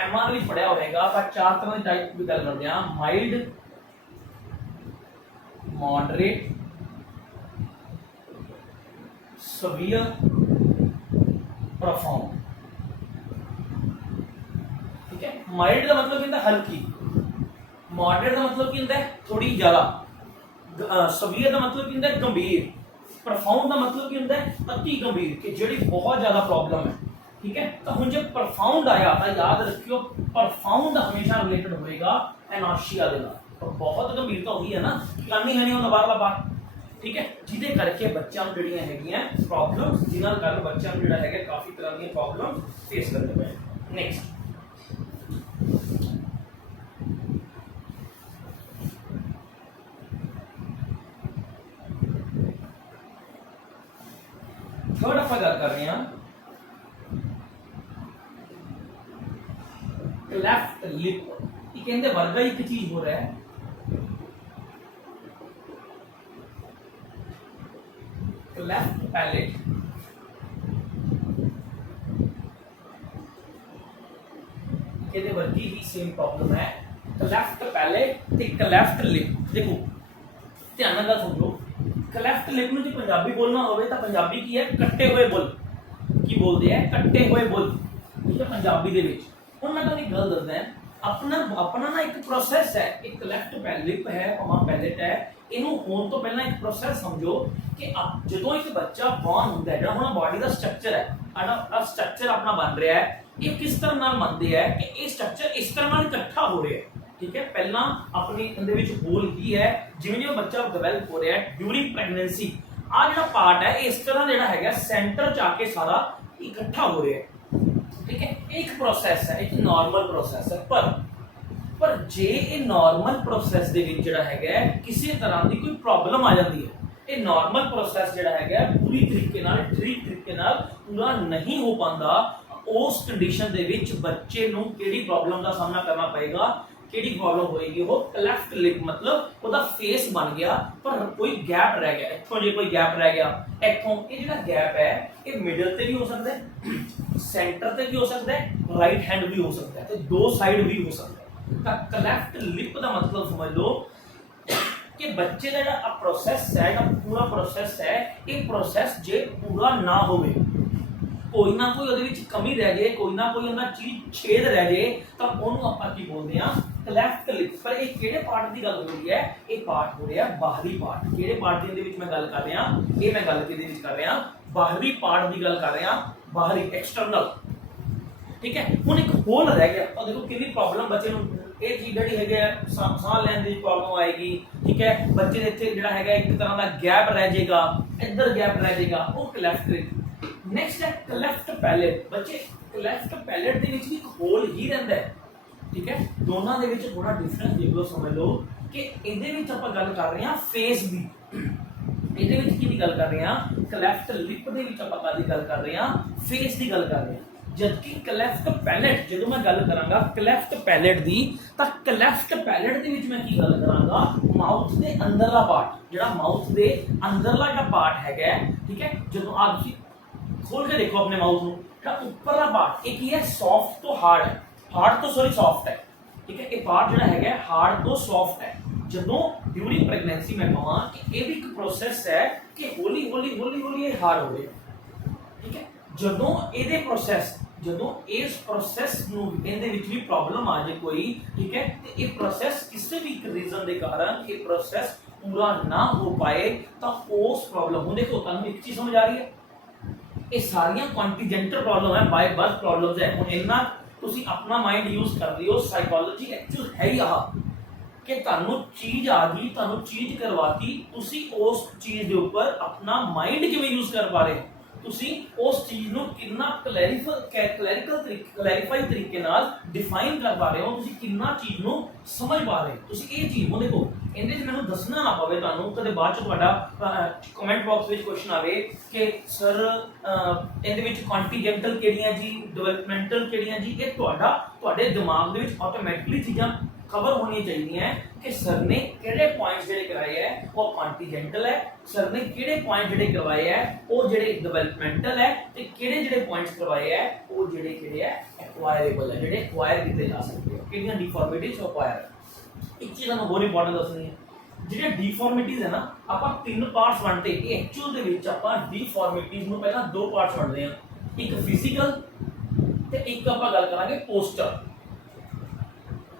एमआर भी पढ़िया होगा पर 4 तरह की टाइप की गल करते हैं, माइल्ड, मॉडरेट, सवियर, प्रोफाउंड, ठीक है। माइल्ड का मतलब क्या, हल्की, मॉडरेट का मतलब क्या, थोड़ी ज्यादा, सवियर का मतलब क्या, गंभीर, प्रोफाउंड का मतलब क्या, अति गंभीर कि जी बहुत ज्यादा प्रॉब्लम है, ठीक है। तो हम जब प्रोफाउंड आया तो याद रखियो प्रोफाउंड हमेशा रिलेटेड होएगा एनोशिया के नाल, तो बहुत गंभीरता हुई है ना, करनी है नहीं होता बारला बार, ठीक है, जिदे करके बच्चों को जड़ियां हैगियां प्रॉब्लम्स जिन्हां कारण बच्चों को जड़ा है काफी तरह की प्रॉब्लम फेस करने पे। नेक्स्ट थर्ड आप गल कर रहे हैं लेफ्ट लिप, ये कहते वर्गा एक चीज हो रहा है, लेफ्ट पैलेट, ये वर्गी ही सेम प्रॉब्लम है, लेफ्ट पैलेट ते लेफ्ट लिप। देखो ध्यान नाल समझो, लेफ्ट लिप में जो पंजाबी बोलना होवे तो पंजाबी की है कट्टे हुए बुल, की बोलते हैं कट्टे हुए बुल, ठीक है पंजाबी दे विच। हुण मैं तुहानूं एक गल दसदा है, अपना ना एक प्रोसैस है, एक लेफ्ट लिप है भावें पैलेट है, इनू होने तो पहला एक प्रोसैस समझो कि जो एक बच्चा बॉर्न होता है, जो हमारा बॉडी का स्ट्रक्चर है, स्ट्रक्चर अपना बन रहा है, ये किस तरह नाल बनते हैं कि ये स्ट्रक्चर इस तरह नाल इकट्ठा हो रहा है, ठीक है। पहला अपने अंदर विच होल ही है, जिवें जिवें बच्चा डेवलप हो रहा है ड्यूरिंग प्रेगनेंसी आ जिहड़ा पार्ट है इस तरह जिहड़ा हैगा सेंटर च आके सारा इकट्ठा हो रहा है, ठीक है। एक प्रोसैस है, एक नॉर्मल प्रोसैस है, पर जे ये नॉर्मल प्रोसैस दे विच जिहड़ा हैगा किसी तरह की कोई प्रॉब्लम आ जाती है, ये नॉर्मल प्रोसैस जिहड़ा हैगा पूरी तरीके नाल ठीक तरीके नाल पूरा नहीं हो पाता, उस कंडीशन दे विच बच्चे नूं किहड़ी प्रॉब्लम का सामना करना पएगा, किहड़ी प्रॉब्लम होएगी, वो क्लेफ्ट लिप मतलब ओदा फेस बन गया पर कोई गैप रह गया, इत्थों जे कोई गैप रह गया, इत्थों ये जिहड़ा गैप है ये मिडल ते भी हो सकता है, सेंटर ते भी हो सकता है, राइट हैंड भी हो सकता है, तो दो साइड भी हो सकता है। तो क्लेफ्ट लिप का मतलब समझ लो कि बच्चे का जिहड़ा प्रोसैस है, पूरा प्रोसैस है, ये प्रोसैस जे पूरा ना होवे, कोई ना कोई ਉਹਦੇ ਵਿੱਚ कमी रह जाए, कोई ना कोई ਉਹਨਾਂ चीज छेद रह जाए, तो ਉਹਨੂੰ ਆਪਾਂ ਕੀ ਬੋਲਦੇ ਆ ਕਲੈਫਟ ਲਿਪ। ਪਰ ਇਹ ਕਿਹੜੇ ਪਾਰਟ ਦੀ ਗੱਲ ਹੋ ਰਹੀ ਹੈ, ਇਹ ਪਾर्ट हो रहा है बाहरी पार्ट। ਕਿਹੜੇ ਪਾर्ट ਦੇ ਵਿੱਚ ਮੈਂ ਗੱਲ ਕਰ ਰਿਹਾ, ਇਹ ਮੈਂ ਗੱਲ ਕਿਹਦੇ ਵਿੱਚ ਕਰ ਰਿਹਾ, ਬਾਹਰੀ ਪਾर्ट ਦੀ ਗੱਲ ਕਰ ਰਿਹਾ, ਬਾਹਰੀ एक्सटर्नल, ठीक है। ਹੁਣ ਇੱਕ ਹੋਲ ਰਹਿ ਗਿਆ, और देखो कितनी प्रॉब्लम बच्चे ਨੂੰ ਇਹ ਚੀਜ਼ ਜਿਹੜੀ ਹੈਗਾ ਸਾਹ ਲੈਣ ਦੀ ਪ੍ਰੋਬਲਮ ਆਏਗੀ, ਠੀਕ ਹੈ। ਬੱਚੇ ਦੇ ਇੱਥੇ ਜਿਹੜਾ ਹੈਗਾ ਇੱਕ ਤਰ੍ਹਾਂ ਦਾ ਗੈਪ ਰਹਿ ਜਾਏਗਾ, ਇੱਧਰ ਗੈਪ ਰਹਿ ਜਾਏਗਾ, ਉਹ ਕਲੈਫਟ ਲਿਪ। नेक्स्ट है क्लेफ्ट पैलेट। बच्चे क्लेफ्ट पैलेट ਦੇ ਵਿੱਚ ਵੀ ਇੱਕ ਹੋਲ ਹੀ ਰਹਿੰਦਾ ਹੈ, ਠੀਕ ਹੈ। ਦੋਨਾਂ ਦੇ ਵਿੱਚ ਥੋੜਾ ਡਿਫਰੈਂਸ ਦੇਖ ਲਓ, ਸਮਝ ਲਓ ਕਿ ਇਹਦੇ ਵਿੱਚ ਆਪਾਂ ਗੱਲ ਕਰ ਰਹੇ ਹਾਂ ਫੇਸ ਦੀ, ਇਹਦੇ ਵਿੱਚ ਕੀ ਦੀ ਗੱਲ ਕਰ ਰਹੇ ਹਾਂ, ਕਲੈਫਟ ਲਿਪ ਦੇ ਵਿੱਚ ਆਪਾਂ ਕਾਦੀ ਗੱਲ ਕਰ ਰਹੇ ਹਾਂ, ਫੇਸ ਦੀ ਗੱਲ ਕਰ ਰਹੇ ਹਾਂ। जबकि क्लेफ्ट पैलेट जो मैं गल करांगा क्लेफ्ट पैलेट दी, तो क्लेफ्ट पैलेट दे विच मैं की गल करांगा माउथ दे अंदरला पार्ट, जिहड़ा माउथ दे अंदरला जिहड़ा पार्ट हैगा, ठीक है। जदों आप तुसीं खोल के देखो अपने माउथ नूं, जिहड़ा उपरला पार्ट एक ही है सॉफ्ट तो हार्ड है, हार्ड तो सॉरी सॉफ्ट है, ठीक है। ये पार्ट जिहड़ा हैगा हार्ड तो सॉफ्ट है। जदों ड्यूरिंग प्रेगनेंसी मैं कहां कि ये भी एक प्रोसैस है कि हौली हौली हौली हौली ये हार्ड होवे, ठीक है। ਜਦੋਂ ਇਹਦੇ ਪ੍ਰੋਸੈਸ ਜਦੋਂ ਇਸ ਪ੍ਰੋਸੈਸ ਨੂੰ ਇਹਦੇ ਵਿੱਚ ਵੀ ਪ੍ਰੋਬਲਮ ਆ ਜਾਏ ਕੋਈ, ਠੀਕ ਹੈ, ਤੇ ਇਹ ਪ੍ਰੋਸੈਸ ਕਿਸੇ ਵੀ ਰੀਜ਼ਨ ਦੇ ਕਾਰਨ ਇਹ ਪ੍ਰੋਸੈਸ ਪੂਰਾ ਨਾ ਹੋ ਪਾਏ, ਤਾਂ ਉਸ ਪ੍ਰੋਬਲਮ ਨੂੰ ਦੇਖੋ ਤੁਹਾਨੂੰ ਇੱਕ ਚੀਜ਼ ਸਮਝ ਆ ਰਹੀ ਹੈ, ਇਹ ਸਾਰੀਆਂ ਕੰਟੀਜੈਂਟਲ ਪ੍ਰੋਬਲਮ ਹੈ, ਬਾਈ ਬਰਥ ਪ੍ਰੋਬਲਮਸ ਹੈ। ਹੁਣ ਇੰਨਾ ਤੁਸੀਂ ਆਪਣਾ ਮਾਈਂਡ ਯੂਜ਼ ਕਰ ਰਹੇ ਹੋ, ਸਾਈਕੋਲੋਜੀ ਐਕਚੁਅਲ ਹੈ ਹੀ ਆਹ ਕਿ ਤੁਹਾਨੂੰ ਚੀਜ਼ ਆ ਗਈ, ਤੁਹਾਨੂੰ ਚੀਜ਼ ਕਰਵਾਤੀ, ਤੁਸੀਂ ਉਸ ਚੀਜ਼ ਦੇ ਉੱਪਰ ਆਪਣਾ ਮਾਈਂਡ ਕਿਵੇਂ ਯੂਜ਼ ਕਰ ਪਾ ਰਹੇ ਹੋ, ਤੁਸੀਂ ਉਸ ਚੀਜ਼ ਨੂੰ ਕਿੰਨਾ ਕਲੈਰੀਫਾਈ ਤਰੀਕੇ ਨਾਲ ਡਿਫਾਈਨ ਕਰ ਪਾ ਰਹੇ ਹੋ, ਤੁਸੀਂ ਕਿੰਨਾ ਚੀਜ਼ ਨੂੰ ਸਮਝ ਪਾ ਰਹੇ ਹੋ, ਤੁਸੀਂ ਇਹ ਚੀਜ਼ ਨੂੰ ਦੇਖੋ। ਇਹਦੇ 'ਚ ਮੈਨੂੰ ਦੱਸਣਾ ਨਾ ਪਵੇ ਤੁਹਾਨੂੰ, ਕਦੇ ਬਾਅਦ 'ਚ ਤੁਹਾਡਾ ਕਮੈਂਟ ਬਾਕਸ ਵਿੱਚ ਕੁਐਸਚਨ ਆਵੇ ਕਿ ਸਰ ਇਹਦੇ ਵਿੱਚ ਕੰਟੀਜੈਂਟਲ ਕਿਹੜੀਆਂ ਜੀ, ਡਿਵੈਲਪਮੈਂਟਲ ਕਿਹੜੀਆਂ ਜੀ, ਇਹ ਤੁਹਾਡੇ ਦਿਮਾਗ ਦੇ ਵਿੱਚ ਆਟੋਮੈਟਿਕਲੀ ਚੀਜ਼ਾਂ खबर होनी चाहिए कि सर ने किहड़े पॉइंट्स जेडे कराए है वो कॉन्टीजेंटल है, सर ने किहड़े पॉइंट जेडे करवाए है वो जेडे डेवलपमेंटल है, ते किहड़े जेडे पॉइंट्स करवाए है वो जेडे किहड़े है एक्वायरेबल है, जेडे एक्वायर कीते जा सकते हो, किहड़ियां डिफॉर्मिटीज एक्वायर। एक चीज ਤੁਹਾਨੂੰ बहुत इंपॉर्टेंट दसनी है, ਜਿਹੜੇ डिफॉर्मिटीज है ना ਆਪਾਂ तीन पार्ट्स ਵੰਡਦੇ, ਇਹ ਐਕਚੁਅਲ ਦੇ ਵਿੱਚ ਆਪਾਂ डिफॉर्मिटीज ਨੂੰ ਪਹਿਲਾਂ ਦੋ ਪਾਰਟਸ ਵੰਡਦੇ ਆ, ਇੱਕ ਫਿਜ਼ੀਕਲ ਤੇ ਇੱਕ ਆਪਾਂ ਗੱਲ ਕਰਾਂਗੇ ਪੋਸਚਰ,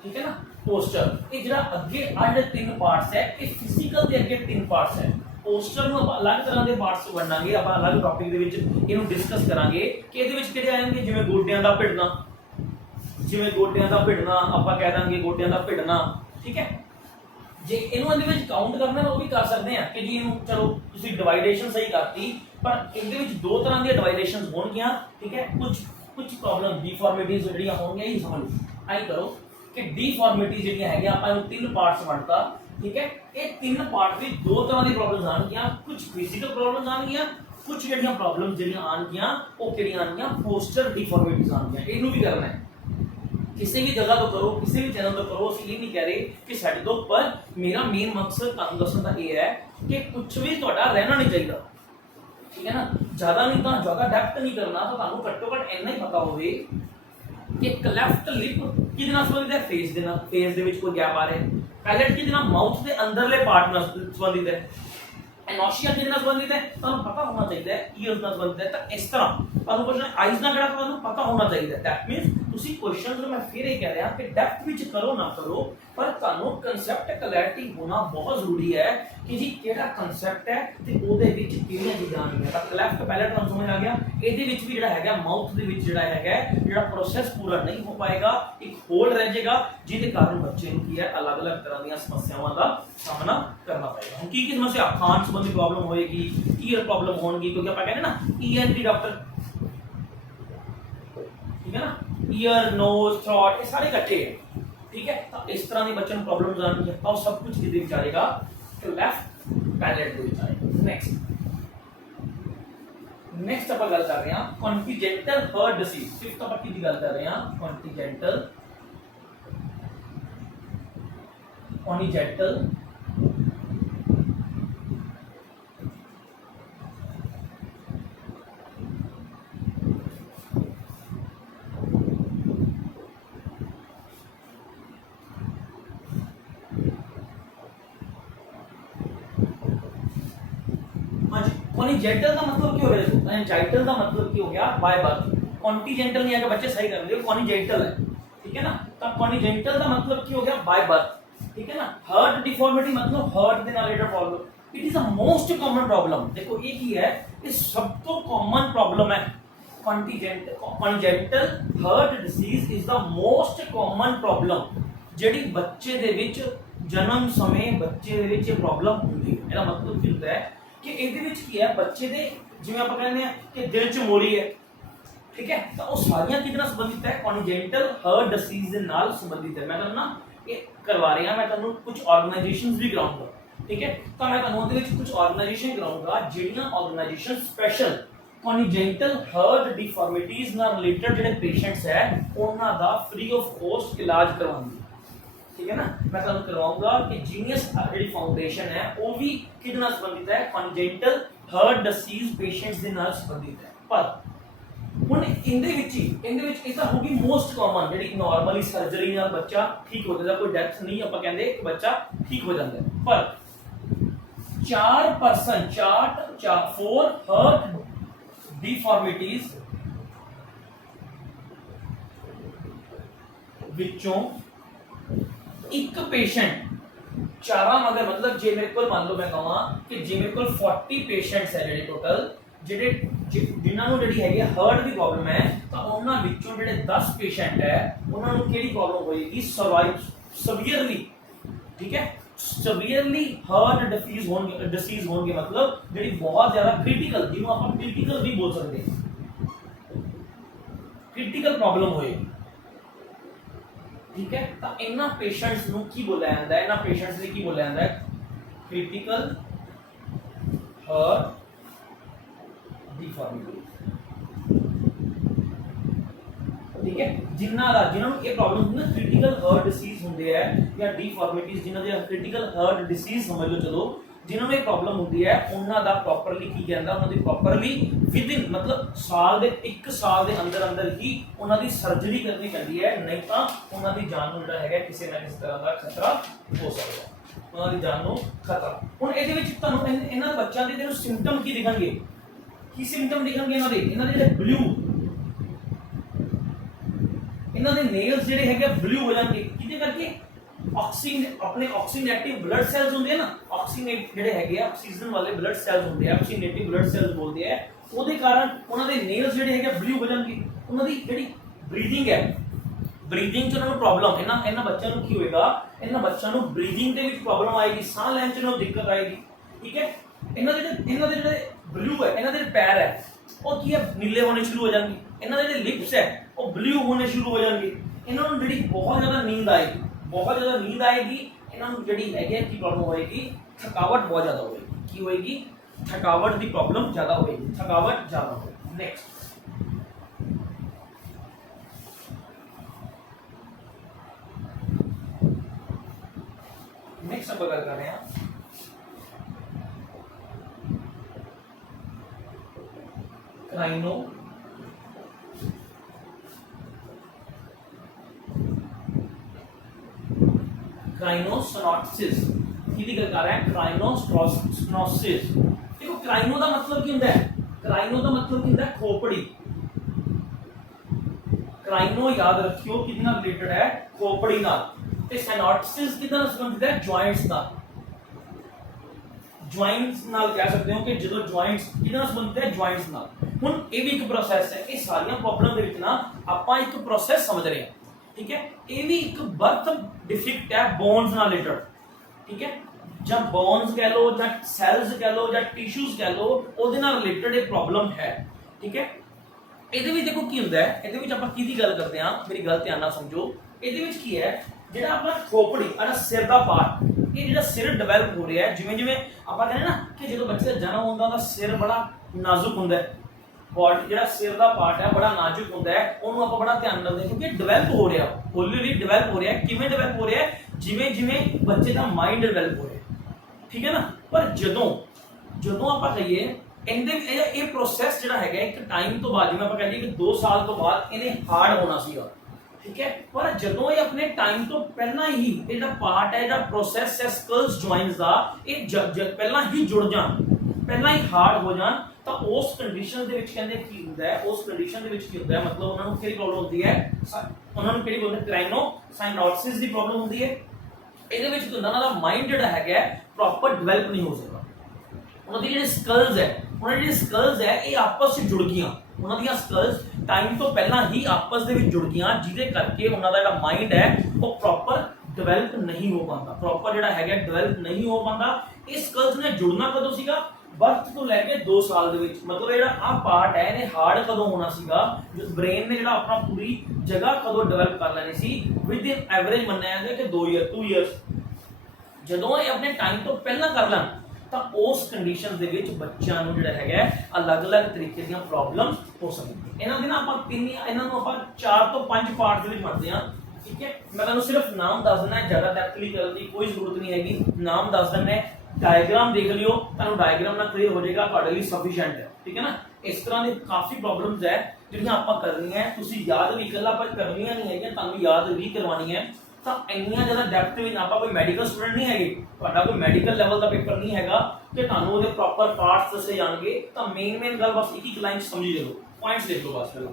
ठीक है ना। पोस्टर ये जरा अगे आड़े तीन पार्ट्स है, ये फिजिकल दे अगे तीन पार्ट्स है, पोस्टर ਨੂੰ ਆਪਾਂ ਅਲੱਗ ਤਰ੍ਹਾਂ ਦੇ ਪਾਰਟਸ ਵੰਡਾਂਗੇ, ਆਪਾਂ ਅਲੱਗ ਟੌਪਿਕ ਦੇ ਵਿੱਚ ਇਹਨੂੰ ਡਿਸਕਸ ਕਰਾਂਗੇ ਕਿ ਇਹਦੇ ਵਿੱਚ ਕਿਹੜੇ ਆਣਗੇ, ਜਿਵੇਂ ਗੋਡਿਆਂ ਦਾ ਭਿੜਨਾ, ਜਿਵੇਂ ਗੋਡਿਆਂ ਦਾ ਭਿੜਨਾ ਆਪਾਂ ਕਹਿ ਦਾਂਗੇ ਗੋਡਿਆਂ ਦਾ ਭਿੜਨਾ, ਠੀਕ ਹੈ। ਜੇ ਇਹਨੂੰ ਇਹਦੇ ਵਿੱਚ ਕਾਊਂਟ ਕਰਨਾ ਤਾਂ ਉਹ ਵੀ ਕਰ ਸਕਦੇ ਆ ਕਿ ਜੀ ਇਹਨੂੰ ਚਲੋ ਤੁਸੀਂ ਡਿਵਾਈਡੇਸ਼ਨ ਸਹੀ ਕਰਤੀ, ਪਰ ਇਹਦੇ ਵਿੱਚ ਦੋ ਤਰ੍ਹਾਂ ਦੀਆਂ ਡਿਵਾਈਡੇਸ਼ਨਸ ਹੋਣਗੀਆਂ, ਠੀਕ ਹੈ। ਕੁਝ ਪ੍ਰੋਬਲਮ ਡਿਫਾਰਮਿਟੀਜ਼ ਜਿਹੜੀਆਂ ਹੋਣਗੀਆਂ ਇਹ ਸਮਝ ਆਈ ਕਰੋ कि डिफॉर्मिटी ਜਿਹੜੀਆਂ ਹੈਗੀਆਂ ਆਪਾਂ ਨੂੰ ਤਿੰਨ ਪਾਰਟਸ ਵੰਡਤਾ, ਠੀਕ ਹੈ। ਇਹ ਤਿੰਨ ਪਾਰਟ ਵਿੱਚ ਦੋ ਤਰ੍ਹਾਂ ਦੀ ਪ੍ਰੋਬਲਮਸ ਆਣਗੀਆਂ, ਕੁਝ ਫਿਜ਼ੀਕਲ ਪ੍ਰੋਬਲਮਸ ਆਣਗੀਆਂ, ਕੁਝ ਜਿਹੜੀਆਂ ਪ੍ਰੋਬਲਮਸ ਜਿਹੜੀਆਂ ਆਣਗੀਆਂ ਉਹ ਕਿਹੜੀਆਂ ਆਣਗੀਆਂ, ਪੋਸਚਰ डिफॉर्मिटीज ਆਣਗੀਆਂ। ਇਹਨੂੰ ਵੀ ਕਰਨਾ ਹੈ, ਕਿਸੇ ਵੀ ਜਗ੍ਹਾ ਤੋਂ ਕਰੋ, ਕਿਸੇ ਵੀ ਚੈਨਲ ਤੋਂ ਕਰੋ, ਅਸੀਂ ਇਹ ਨਹੀਂ ਕਹਿ ਰਹੇ ਕਿ ਸਾਡੇ ਤੋਂ, ਪਰ ਮੇਰਾ ਮੇਨ ਮਕਸਦ ਤੁਹਾਨੂੰ ਦੱਸਣ ਦਾ ਇਹ ਹੈ ਕਿ ਕੁਝ ਵੀ ਤੁਹਾਡਾ ਰਹਿਣਾ ਨਹੀਂ ਚਾਹੀਦਾ, ਠੀਕ ਹੈ ਨਾ। ਜ਼ਿਆਦਾ ਨਹੀਂ ਤਾਂ ਜ਼ਿਆਦਾ ਡੈਪਥ ਨਹੀਂ ਕਰਨਾ, ਤਾਂ ਤੁਹਾਨੂੰ ਘੱਟੋ ਘੱਟ ਇੰਨਾ ਹੀ ਪਤਾ ਹੋਵੇ कि क्लेफ्ट लिप किदे नाल संबंधित है, फेस दे नाल, फेस दे विच कोई गैप आ रहा है, पैलेट किदे नाल माउथ दे अंदरले पार्ट नाल संबंधित है, एनोशिया किदे नाल संबंधित है तुहानू पता होना चाहिए, ईयर्स नाल संबंधित है। तो इस तरह तुहानू क्वेश्चन आईज नाल किहड़ा तुहानू पता होना चाहिए, दैट मींस ਤੁਸੀਂ ਕੁਐਸਚਨਸ ਨੂੰ ਮੈਂ ਫਿਰ ਇਹ ਕਹਿ ਰਿਹਾ ਕਿ ਡੈਪਥ ਵਿੱਚ ਕਰੋ ਨਾ ਕਰੋ, ਪਰ ਤੁਹਾਨੂੰ ਕਨਸੈਪਟ ਕਲੈਰਿਟੀ ਹੋਣਾ ਬਹੁਤ ਜ਼ਰੂਰੀ ਹੈ ਕਿ ਜੀ ਕਿਹੜਾ ਕਨਸੈਪਟ ਹੈ ਤੇ ਉਹਦੇ ਵਿੱਚ ਕਿਹੜੀਆਂ ਚੀਜ਼ਾਂ ਆਉਣਗੀਆਂ। ਤਾਂ ਕਲੈਫਟ ਪਹਿਲਾਂ ਤੁਹਾਨੂੰ ਸਮਝ ਆ ਗਿਆ, ਇਹਦੇ ਵਿੱਚ ਵੀ ਜਿਹੜਾ ਹੈਗਾ ਮਾਊਥ ਦੇ ਵਿੱਚ ਜਿਹੜਾ ਹੈਗਾ ਜਿਹੜਾ ਪ੍ਰੋਸੈਸ ਪੂਰਾ ਨਹੀਂ ਹੋ ਪਾਏਗਾ, ਇੱਕ ਹੋਲ ਰਹਿ ਜਾਏਗਾ, ਜਿਹਦੇ ਕਾਰਨ ਬੱਚੇ ਨੂੰ ਕੀ ਹੈ ਅਲੱਗ-ਅਲੱਗ ਤਰ੍ਹਾਂ ਦੀਆਂ ਸਮੱਸਿਆਵਾਂ ਦਾ ਸਾਹਮਣਾ ਕਰਨਾ ਪਏਗਾ। ਹੁਣ ਕੀ ਸਮੱਸਿਆ, ਖਾਣ ਸੰਬੰਧੀ ਪ੍ਰੋਬਲਮ ਹੋਏਗੀ, ਈਅਰ ਪ੍ਰੋਬਲਮ ਹੋਣਗੀ, ਕਿਉਂਕਿ ਆਪਾਂ ਕਹਿੰਦੇ ਨਾ ਈਐਨਟੀ ਡਾਕਟਰ, ठीक है ना, ईयर नोज थ्रॉट ये सारे इकट्ठे हैं, ठीक है। तो इस तरह की बच्चों को प्रॉब्लम्स आनी है, तो सब कुछ किधर जाएगा, तो लेफ्ट पैलेट दे जाएगा। नेक्स्ट अपन गल कर रहे हैं कॉन्टिजेंटल हार्ट डिसीज, फिफ्थ अपन की गल कर रहे हैं कॉन्टिजेंटल कॉन्टिजेंटल का मतलब क्या हो गया, कॉन्टिजेंटल का मतलब क्या हो गया बाय बर्थ, कॉन्टिजेंटल नहीं है कि बच्चे सही कर रहे हो, कॉन्टिजेंटल है, ठीक है ना। तो कॉन्टिजेंटल का मतलब क्या हो गया बाय बर्थ, ठीक है ना। हार्ट डिफॉर्मिटी मतलब हार्ट दे नाल related problem, it is a most common problem. देखो ये की है, ये सब तो कॉमन प्रॉब्लम है। Congenital heart disease is the most common problem ਜਿਹੜੀ ਬੱਚੇ ਦੇ ਵਿੱਚ ਜਨਮ ਸਮੇਂ ਬੱਚੇ ਦੇ ਵਿੱਚ ਇਹ ਪ੍ਰੋਬਲਮ ਹੁੰਦੀ ਹੈ। ਇਹਦਾ ਮਤਲਬ ਕੀ ਹੁੰਦਾ ਹੈ ਕਿ ਇਹਦੇ ਵਿੱਚ ਕੀ ਹੈ, ਬੱਚੇ ਦੇ ਜਿਵੇਂ ਆਪਾਂ ਕਹਿੰਦੇ ਆ ਕਿ ਦਿਲ 'ਚ ਮੋਰੀ ਹੈ, ਠੀਕ ਹੈ, ਤਾਂ ਉਹ ਸਾਰੀਆਂ ਕਿਹਦੇ ਨਾਲ ਸੰਬੰਧਿਤ ਹੈ, ਕੌਨਜੈਂਟਲ ਹਾਰਟ ਡਿਸੀਜ਼ ਦੇ ਨਾਲ ਸੰਬੰਧਿਤ ਹੈ। ਮੈਂ ਤੁਹਾਨੂੰ ਨਾ ਇਹ ਕਰਵਾ ਰਿਹਾ, ਮੈਂ ਤੁਹਾਨੂੰ ਕੁਝ ਆਰਗੇਨਾਈਜੇਸ਼ਨਸ ਵੀ ਕਰਾਉਂਗਾ, ਠੀਕ ਹੈ। ਤਾਂ ਮੈਂ ਤੁਹਾਨੂੰ ਉਹਦੇ ਵਿੱਚ ਕੁਝ ਆਰਗੇਨਾਈਜੇਸ਼ਨ ਕਰਾਉਂਗਾ ਜਿਹੜੀਆਂ ਆਰਗੇਨਾਈਜੇਸ਼ਨ ਸਪੈਸ਼ਲ ਕੌਨਜੈਂਟਲ ਹਾਰਟ ਡਿਫਾਰਮਿਟੀਜ਼ ਨਾਲ ਰਿਲੇਟਡ ਜਿਹੜੇ ਪੇਸ਼ੈਂਟਸ ਹੈ ਉਹਨਾਂ ਦਾ ਫ੍ਰੀ ਆਫ ਕੋਸਟ ਇਲਾਜ ਕਰਵਾਉਂਦੀ, ठीक है ना। मैं तुहानू करवाऊंगा कि जीनियस ਜਿਹੜੀ फाउंडेशन है वो भी किहदे नाल संबंधित है, कॉन्जेंटल हार्ट डिसीज पेशेंट्स ਦੇ ਨਾਲ ਸੰਬੰਧਿਤ ਹੈ। ਪਰ ਹੁਣ ਇਹਦੇ ਵਿੱਚ ਇਹ ਤਾਂ ਹੋਗੀ ਮੋਸਟ ਕਾਮਨ ਜਿਹੜੀ ਨਾਰਮਲੀ ਸਰਜਰੀ ਨਾਲ ਬੱਚਾ ਠੀਕ ਹੋ ਜਾਂਦਾ, ਕੋਈ ਡੈਥ ਨਹੀਂ ਆਪਾਂ ਕਹਿੰਦੇ ਕਿ ਬੱਚਾ ਠੀਕ ਹੋ ਜਾਂਦਾ। ਪਰ 4% 4 हार्ट डिफॉर्मिटीज ਵਿੱਚੋਂ एक पेशेंट चारा मगर मतलब जे मेरे को मान लो मैं कहवा कि जे मेरे को 40 पेशेंट्स है जेडे टोटल जेडे जिन्हां नु जेडी हैगी हार्ट दी प्रॉब्लम है, तो उन्हां विचों जेडे 10 पेशेंट है उन्हां नु केड़ी प्रॉब्लम होएगी, सीवियरली, ठीक है, सीवियरली हार्ट डिसीज होंगे मतलब जेडी बहुत ज्यादा क्रिटिकल, जिन्हों आप क्रिटिकल भी बोल सकते हैं, क्रिटिकल प्रॉब्लम होएगी, ठीक है। तो इन्हां पेशेंट्स नु की बोलिया जांदा है, इन्हां पेशेंट्स ने की बोलिया जांदा है क्रिटिकल हार्ट डिफॉर्मिटी, ठीक है। जिन्हां नु ये प्रॉब्लम ना क्रिटिकल हार्ट डिसीज हुंदे है या डिफॉर्मिटीज, जिन्हां दे क्रिटिकल हार्ट डिसीज समझ लो, चलो जिन्हां नु ये प्रॉब्लम हुंदी है उन्हां दा प्रॉपरली की कहंदा, उन्हां दी प्रॉपरली विद इन मतलब साल दे 1 साल दे अंदर ही उन्हां दी सर्जरी करनी पैंदी है, नहीं तां उन्हां दी जान नूं जिहड़ा हैगा किसी ना किसी तरह दा खतरा हो सकदा, उन्हां दी जान नूं खतरा। हुण इहदे विच तुहानूं इन्हां बच्चों दे जेहड़े सिम्पटम की दिखणगे, की सिम्पटम दिखणगे इन्हां दे जेहड़े ब्लू, इन्हां दे नेल्स जेहड़े हैगे ब्लू हो जाणगे, किहदे करके अपने ऑक्सीनेटिव ब्लड सेल्स होंगे ना, ऑक्सीनेट जेडे हैगे ऑक्सीजन वाले ब्लड सेल्स होंगे, ऑक्सीनेटिव ब्लड सेल्स बोलते हैं, ਉਹਦੇ ਕਾਰਨ ਉਹਨਾਂ ਦੇ ਨੇਲਸ ਜਿਹੜੇ ਹੈਗੇ ਬਲੂ ਹੋ ਜਾਣਗੇ। ਉਹਨਾਂ ਦੀ ਜਿਹੜੀ ਬਰੀਥਿੰਗ ਹੈ, ਬਰੀਥਿੰਗ 'ਚ ਉਹਨਾਂ ਨੂੰ ਪ੍ਰੋਬਲਮ ਹੈ ਨਾ, ਇਹਨਾਂ ਬੱਚਿਆਂ ਨੂੰ ਕੀ ਹੋਏਗਾ, ਇਹਨਾਂ ਬੱਚਿਆਂ ਨੂੰ ਬਰੀਥਿੰਗ ਦੇ ਵਿੱਚ ਪ੍ਰੋਬਲਮ ਆਏਗੀ, ਸਾਹ ਲੈਣ 'ਚ ਉਹਨਾਂ ਨੂੰ ਦਿੱਕਤ ਆਏਗੀ, ਠੀਕ ਹੈ। ਇਹਨਾਂ ਦੇ ਜਿਹੜੇ ਬਲੂ ਹੈ, ਇਹਨਾਂ ਦੇ ਪੈਰ ਹੈ ਉਹ ਕੀ ਹੈ ਨੀਲੇ ਹੋਣੇ ਸ਼ੁਰੂ ਹੋ ਜਾਣਗੇ, ਇਹਨਾਂ ਦੇ ਜਿਹੜੇ ਲਿਪਸ ਹੈ ਉਹ ਬਲੂ ਹੋਣੇ ਸ਼ੁਰੂ ਹੋ ਜਾਣਗੇ, ਇਹਨਾਂ ਨੂੰ ਜਿਹੜੀ ਬਹੁਤ ਜ਼ਿਆਦਾ ਨੀਂਦ ਆਏਗੀ, बहुत ज्यादा नींद आएगी, इन्होंने जड़ी है की प्रॉब्लम होएगी, थकावट बहुत ज्यादा होएगी, की होएगी थकावट की प्रॉब्लम ज्यादा होएगी, थकावट ज्यादा होएगी। नेक्स्ट अब गल कर रहे हैं क्राइनो क्राइनोसिनोसिस की गल कर रहे हैं, क्राइनोसिनोसिस। देखो क्राइनो का मतलब की होता है, क्राइनो का मतलब की होता है खोपड़ी, क्राइनो याद रखियो किदे नाल रिलेटेड है, खोपड़ी नाल, ते सिनॉप्सिस किदे नाल संबंधित है, जॉइंट्स नाल। जॉइंट्स नाल कह सकते हो कि जो जॉइंट्स किदे नाल संबंधित है, जॉइंट्स नाल। हुण ये भी एक प्रोसेस है, ये सारियां प्रॉब्लम दे विच ना आपां एक प्रोसेस समझ रहे हैं, ठीक है। ये भी एक बर्थ डिफेक्ट है बोन्स नाल रिलेटेड, ठीक है। जब बोन्स कह लो या सैल्स कह लो या टिश्यूज कह लो, ਉਹਦੇ ਨਾਲ ਰਿਲੇਟਡ ਇਹ ਪ੍ਰੋਬਲਮ ਹੈ, ਠੀਕ ਹੈ। ਇਹਦੇ ਵਿੱਚ ਦੇਖੋ ਕੀ ਹੁੰਦਾ ਹੈ, ਇਹਦੇ ਵਿੱਚ ਆਪਾਂ ਕਿਹਦੀ ਗੱਲ ਕਰਦੇ ਹਾਂ, ਮੇਰੀ ਗੱਲ ਧਿਆਨ ਨਾਲ ਸਮਝੋ। ਇਹਦੇ ਵਿੱਚ ਕੀ ਹੈ, ਜਿਹੜਾ ਆਪਣਾ ਖੋਪੜੀ ਆ ਸਿਰ ਦਾ ਪਾਰਟ, ਇਹ ਜਿਹੜਾ ਸਿਰ ਡਿਵੈਲਪ ਹੋ ਰਿਹਾ ਹੈ, ਜਿਵੇਂ ਜਿਵੇਂ ਆਪਾਂ ਕਹਿੰਦੇ ਨਾ ਕਿ ਜਦੋਂ ਬੱਚੇ ਦਾ ਜਨਮ ਹੁੰਦਾ ਉਹਦਾ ਸਿਰ ਬੜਾ ਨਾਜ਼ੁਕ ਹੁੰਦਾ ਹੈ, ਬੋਡੀ ਜਿਹੜਾ ਸਿਰ ਦਾ ਪਾਰਟ ਹੈ ਬੜਾ ਨਾਜ਼ੁਕ ਹੁੰਦਾ ਹੈ, ਉਹਨੂੰ ਆਪਾਂ ਬੜਾ ਧਿਆਨ ਰੱਖਦੇ ਹਾਂ ਕਿਉਂਕਿ ਡਿਵੈਲਪ ਹੋ ਰਿਹਾ, ਹੌਲੀ ਹੌਲੀ ਡਿਵੈਲਪ ਹੋ ਰਿਹਾ। ਕਿਵੇਂ ਡਿਵੈਲਪ ਹੋ ਰਿਹਾ, ਜਿਵੇਂ ਜਿਵੇਂ ਬੱਚੇ ਦਾ ਮਾਈਂਡ ਡਿਵੈਲਪ ਹੋ ਰਿਹਾ, ठीक है ना। पर ਜਦੋਂ ਆਪਾਂ ਕਹੀਏ ਇਹਦੇ ਇਹ ਪ੍ਰੋਸੈਸ ਜਿਹੜਾ ਹੈਗਾ ਇੱਕ ਟਾਈਮ ਤੋਂ ਬਾਅਦ, ਜਿਵੇਂ ਆਪਾਂ ਕਹਿੰਦੇ ਕਿ 2 ਸਾਲ ਤੋਂ ਬਾਅਦ ਇਹਨੇ ਹਾਰਡ ਹੋਣਾ ਸੀਗਾ, ਠੀਕ ਹੈ। ਪਰ ਜਦੋਂ ਇਹ ਆਪਣੇ ਟਾਈਮ ਤੋਂ ਪਹਿਲਾਂ ਹੀ ਇਹ ਜਿਹੜਾ ਪਾਰਟ ਹੈ, ਜਿਹੜਾ ਪ੍ਰੋਸੈਸ ਹੈ ਸਕਲਸ ਜੁਆਇੰਟਸ ਦਾ, ਇਹ ਪਹਿਲਾਂ ਹੀ ਜੁੜ ਜਾਣ, ਪਹਿਲਾਂ ਹੀ ਹਾਰਡ ਹੋ ਜਾਣ, ਤਾਂ ਉਸ ਕੰਡੀਸ਼ਨ ਦੇ ਵਿੱਚ ਕਹਿੰਦੇ ਕੀ ਹੁੰਦਾ ਹੈ, ਉਸ ਕੰਡੀਸ਼ਨ ਦੇ ਵਿੱਚ ਕੀ ਹੁੰਦਾ ਹੈ, ਮਤਲਬ ਉਹਨਾਂ ਨੂੰ ਕਿਹੜੀ ਪ੍ਰੋਬਲਮ ਹੁੰਦੀ ਹੈ, ਉਹਨਾਂ ਨੂੰ ਕਿਹੜੀ ਬੋਲਦੇ, ਕ੍ਰਾਈਨੋ ਸਾਈਨੋਸਿਸ ਦੀ ਪ੍ਰੋਬਲਮ ਹੁੰਦੀ ਹੈ। ਇਹਦੇ ਵਿੱਚ ਕੀ ਹੁੰਦਾ, ਉਹਨਾਂ ਦਾ ਮਾਈਂਡ ਜਿਹੜਾ ਹੈਗਾ ਪ੍ਰੋਪਰ ਡਿਵੈਲਪ ਨਹੀਂ ਹੋ ਸਕਦਾ। ਉਹਨਾਂ ਦੀ ਜਿਹੜੀ ਸਕਲਸ ਹੈ, ਉਹਨਾਂ ਦੀ ਜਿਹੜੀ ਸਕਲਸ ਹੈ ਇਹ ਆਪਸ ਵਿੱਚ ਜੁੜ ਗਈਆਂ, ਉਹਨਾਂ ਦੀਆਂ ਸਕਲਸ ਟਾਈਮ ਤੋਂ ਪਹਿਲਾਂ ਹੀ ਆਪਸ ਦੇ ਵਿੱਚ ਜੁੜ ਗਈਆਂ, ਜਿਹਦੇ ਕਰਕੇ ਉਹਨਾਂ ਦਾ ਜਿਹੜਾ ਮਾਈਂਡ ਹੈ ਉਹ ਪ੍ਰੋਪਰ ਡਿਵੈਲਪ ਨਹੀਂ ਹੋ ਪਾਉਂਦਾ, ਪ੍ਰੋਪਰ ਜਿਹੜਾ ਹੈਗਾ ਡਿਵੈਲਪ ਨਹੀਂ ਹੋ ਪਾਉਂਦਾ। ਇਹ ਸਕਲਸ ਨੇ ਜੁੜਨਾ ਕਦੋਂ ਸੀਗਾ, ਬਰਥ ਤੋਂ ਲੈ ਕੇ 2 ਸਾਲ ਦੇ ਵਿੱਚ। ਮਤਲਬ ਜਿਹੜਾ ਆਹ ਪਾਰਟ ਹੈ ਇਹਨੇ ਹਾਰਡ ਕਦੋਂ ਹੋਣਾ ਸੀਗਾ, ਬ੍ਰੇਨ ਨੇ ਜਿਹੜਾ ਆਪਣਾ ਪੂਰੀ ਜਗ੍ਹਾ ਕਦੋਂ ਡਿਵੈਲਪ ਕਰ ਲੈਣੀ ਸੀ, ਵਿਦ ਇਨ ਐਵਰੇਜ ਮੰਨਿਆ ਜਾਂਦਾ ਕਿ 2 ਇਅਰਸ। ਜਦੋਂ ਇਹ ਆਪਣੇ ਟਾਈਮ ਤੋਂ ਪਹਿਲਾਂ ਕਰ ਲੈਣ ਤਾਂ ਉਸ ਕੰਡੀਸ਼ਨ ਦੇ ਵਿੱਚ ਬੱਚਿਆਂ ਨੂੰ ਜਿਹੜਾ ਹੈਗਾ ਅਲੱਗ-ਅਲੱਗ ਤਰੀਕੇ ਦੀਆਂ ਪ੍ਰੋਬਲਮ ਹੋ ਸਕਦੀਆਂ। ਇਹਨਾਂ ਦੇ ਨਾ ਆਪਾਂ ਇਹਨਾਂ ਨੂੰ ਆਪਾਂ 4 ਤੋਂ 5 ਪਾਰਟ ਦੇ ਵਿੱਚ ਵੰਡਦੇ ਹਾਂ, ਠੀਕ ਹੈ। ਮੈਂ ਤੁਹਾਨੂੰ ਸਿਰਫ ਨਾਮ ਦੱਸ ਦਿੰਦਾ, ਜ਼ਿਆਦਾ ਡੈਪਥਲੀ ਕਰਨ ਦੀ ਕੋਈ ਜ਼ਰੂਰਤ ਨਹੀਂ ਹੈਗੀ, ਨਾਮ ਦੱਸ ਦਿੰਦੇ। डायग्राम देख लियो, ਤੁਹਾਨੂੰ डायग्राम ਨਾਲ ਕਲੀਅਰ ਹੋ ਜਾਏਗਾ, ਤੁਹਾਡੇ ਲਈ ਸਫੀਸ਼ੀਐਂਟ ਹੈ, ਠੀਕ ਹੈ ਨਾ। ਇਸ ਤਰ੍ਹਾਂ ਦੀ ਕਾਫੀ ਪ੍ਰੋਬਲਮਸ ਹੈ ਜਿਹੜੀਆਂ ਆਪਾਂ ਕਰਨੀਆਂ, ਤੁਸੀਂ ਯਾਦ ਵੀ ਇਕੱਲਾ ਪਰ ਕਰਨੀਆਂ ਨਹੀਂ ਹੈਗੀਆਂ, ਤੁਹਾਨੂੰ ਯਾਦ ਵੀ ਕਰਵਾਉਣੀ ਹੈ। ਤਾਂ ਇੰਨੀਆਂ ਜ਼ਿਆਦਾ ਡੈਪਥ ਵਿੱਚ ਆਪਾਂ ਕੋਈ ਮੈਡੀਕਲ ਸਟੂਡੈਂਟ ਨਹੀਂ ਹੈਗੇ, ਤੁਹਾਡਾ ਕੋਈ ਮੈਡੀਕਲ ਲੈਵਲ ਦਾ ਪੇਪਰ ਨਹੀਂ ਹੈਗਾ ਕਿ ਤੁਹਾਨੂੰ ਉਹਦੇ ਪ੍ਰੋਪਰ ਪਾਰਟਸ ਦੱਸੇ ਜਾਣਗੇ। ਤਾਂ ਮੇਨ ਗੱਲ ਬਸ ਇੱਕ ਲਾਈਨ ਸਮਝੀ ਲਓ, ਪੁਆਇੰਟਸ ਦੇਖ ਲਓ ਬਸ ਪਹਿਲਾਂ।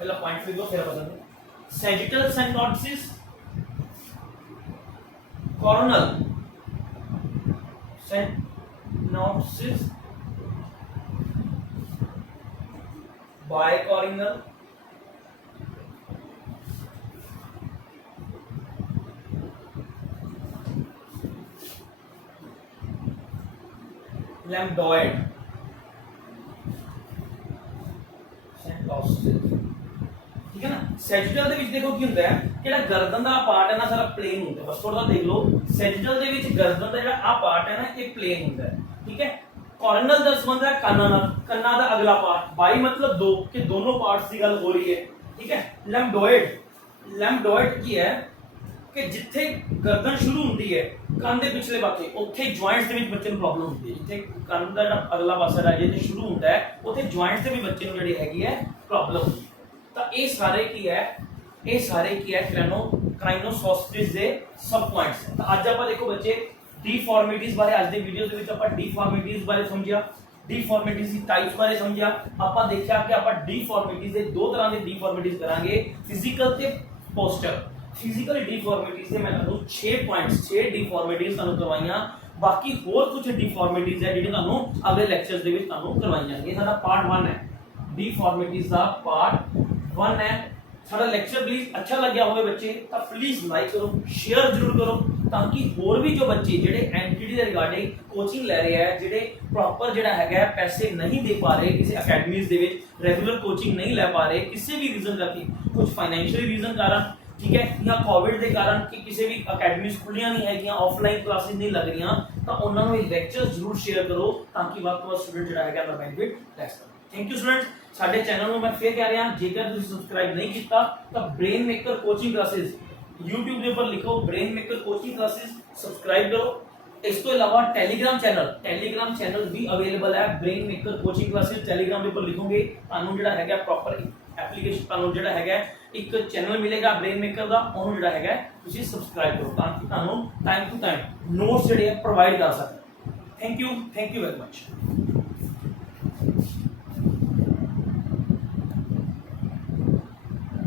पहला पॉइंट लिख दो, फिर बताओ। Sagittal synostosis, coronal synostosis, bicoronal, lambdoid, synostosis, ठीक है ना। सैजिटल ਦੇ ਵਿੱਚ ਦੇਖੋ ਕੀ ਹੁੰਦਾ ਹੈ, ਜਿਹੜਾ ਗਰਦਨ ਦਾ ਪਾਰਟ ਹੈ ਨਾ ਸਾਰਾ ਪਲੇਨ ਹੁੰਦਾ, ਬਸ ਥੋੜਾ ਦੇਖ ਲਓ। ਸੈजिटल ਦੇ ਵਿੱਚ ਗਰਦਨ ਦਾ ਜਿਹੜਾ ਆ ਪਾਰਟ ਹੈ ਨਾ ਇਹ ਪਲੇਨ ਹੁੰਦਾ ਹੈ, ਠੀਕ ਹੈ। ਕॉर्नल ਦਾ ਸੰਬੰਧ ਹੈ ਕੰਨਾਂ ਨਾਲ, ਕੰਨਾਂ ਦਾ ਅਗਲਾ ਪਾਰਟ, ਬਾਈ ਮਤਲਬ 2 ਕਿ ਦੋਨੋਂ ਪਾਰਟਸ ਦੀ ਗੱਲ ਹੋ ਰਹੀ ਹੈ, ਠੀਕ ਹੈ। ਲੈम्बडॉयड ਕੀ ਹੈ ਕਿ ਜਿੱਥੇ ਗਰਦਨ ਸ਼ੁਰੂ ਹੁੰਦੀ ਹੈ ਕੰਨ ਦੇ ਪਿਛਲੇ ਪਾਸੇ, ਉੱਥੇ ਜੁਆਇੰਟਸ ਦੇ ਵਿੱਚ ਬੱਚੇ ਨੂੰ ਪ੍ਰੋਬਲਮ ਹੁੰਦੀ ਹੈ। ਜਿੱਥੇ ਕੰਨ ਦਾ ਜਿਹੜਾ ਅਗਲਾ ਪਾਸਾ ਹੈ ਜਿੱਥੇ ਸ਼ੁਰੂ ਹੁੰਦਾ ਹੈ ਉੱਥੇ ਜੁਆਇੰਟਸ ਦੇ ਵੀ ਬੱਚੇ ਨੂੰ ਜਿਹੜੀ ਹੈਗੀ ਹੈ ਪ੍ਰੋਬਲਮ ਹੁੰਦੀ ਹੈ। ਤਾਂ ਇਹ ਸਾਰੇ ਕੀ ਹੈ ਕ੍ਰਾਈਨੋਸੌਸਟਿਸ ਦੇ ਸਬ ਪੁਆਇੰਟਸ। ਤਾਂ ਅੱਜ ਆਪਾਂ ਦੇਖੋ ਬੱਚੇ ਡੀਫਾਰਮਿਟੀਜ਼ ਬਾਰੇ, ਅੱਜ ਦੇ ਵੀਡੀਓ ਦੇ ਵਿੱਚ ਆਪਾਂ ਡੀਫਾਰਮਿਟੀਜ਼ ਬਾਰੇ ਸਮਝਿਆ, ਡੀਫਾਰਮਿਟੀਜ਼ ਦੀ ਟਾਈਪਸ ਬਾਰੇ ਸਮਝਿਆ। ਆਪਾਂ ਦੇਖਿਆ ਕਿ ਆਪਾਂ ਡੀਫਾਰਮਿਟੀਜ਼ ਦੇ 2 ਤਰ੍ਹਾਂ ਦੇ ਡੀਫਾਰਮਿਟੀਜ਼ ਕਰਾਂਗੇ, ਫਿਜ਼ੀਕਲ ਤੇ ਪੋਸਚਰ। ਫਿਜ਼ੀਕਲ ਡੀਫਾਰਮਿਟੀਜ਼ ਦੇ ਮੈਂ ਤੁਹਾਨੂੰ 6 ਪੁਆਇੰਟਸ 6 ਡੀਫਾਰਮਿਟੀਜ਼ ਤੁਹਾਨੂੰ ਕਰਵਾਈਆਂ, ਬਾਕੀ ਹੋਰ ਕੁਝ ਡੀਫਾਰਮਿਟੀਜ਼ ਹੈ ਜਿਹੜੀਆਂ ਤੁਹਾਨੂੰ ਅਗਲੇ ਲੈਕਚਰਸ ਦੇ ਵਿੱਚ ਤੁਹਾਨੂੰ ਕਰਵਾਈਆਂ ਜਾਣਗੀਆਂ। ਸਾਡਾ ਪਾर्ट 1 ਹੈ, ਡੀਫਾਰਮਿਟੀਜ਼ ਦਾ ਪਾर्ट 1 है। सारा लेक्चर प्लीज अच्छा लग्या होवे बच्चे तो प्लीज लाइक करो, शेयर जरूर करो, ताकि होर भी जो बच्चे जेडे एनटीडी के रिगार्डिंग कोचिंग ले रहे हैं, जेडे प्रॉपर जेड़ा है पैसे नहीं दे पा रहे, किसी अकेडमीज दे विच रेगुलर कोचिंग नहीं ले पा रहे, किसी भी रीजन करके, कुछ फाइनेंशियल रीजन कारण, ठीक है, या कोविड के कारण कि किसी भी अकेडमीज खुलियां नहीं है, ऑफलाइन क्लासेस नहीं लग रही, तो उन्होंने लेक्चर जरूर शेयर करो ताकि वक्त तो स्टूडेंट जो है बेनिफिट ले सके। Thank you students. साडे चैनल में मैं फिर कह रहा, जेकर तुसीं सबसक्राइब नहीं किया तो brain Maker coaching classes YouTube के ऊपर लिखो, brain Maker coaching classes subscribe करो। इस तो अलावा टेलीग्राम चैनल भी अवेलेबल है, brain Maker coaching classes Telegram के ऊपर लिखोगे तानू जिहड़ा हैगा प्रॉपर एप्लीकेशन, तानू जिहड़ा हैगा एक चैनल मिलेगा ब्रेन मेकर दा, ओनू जिहड़ा हैगा तुसीं सब्सक्राइब करो ताकि तानू टाइम टू टाइम नोट्स जिहड़े प्रोवाइड कर सकें। Thank you very much.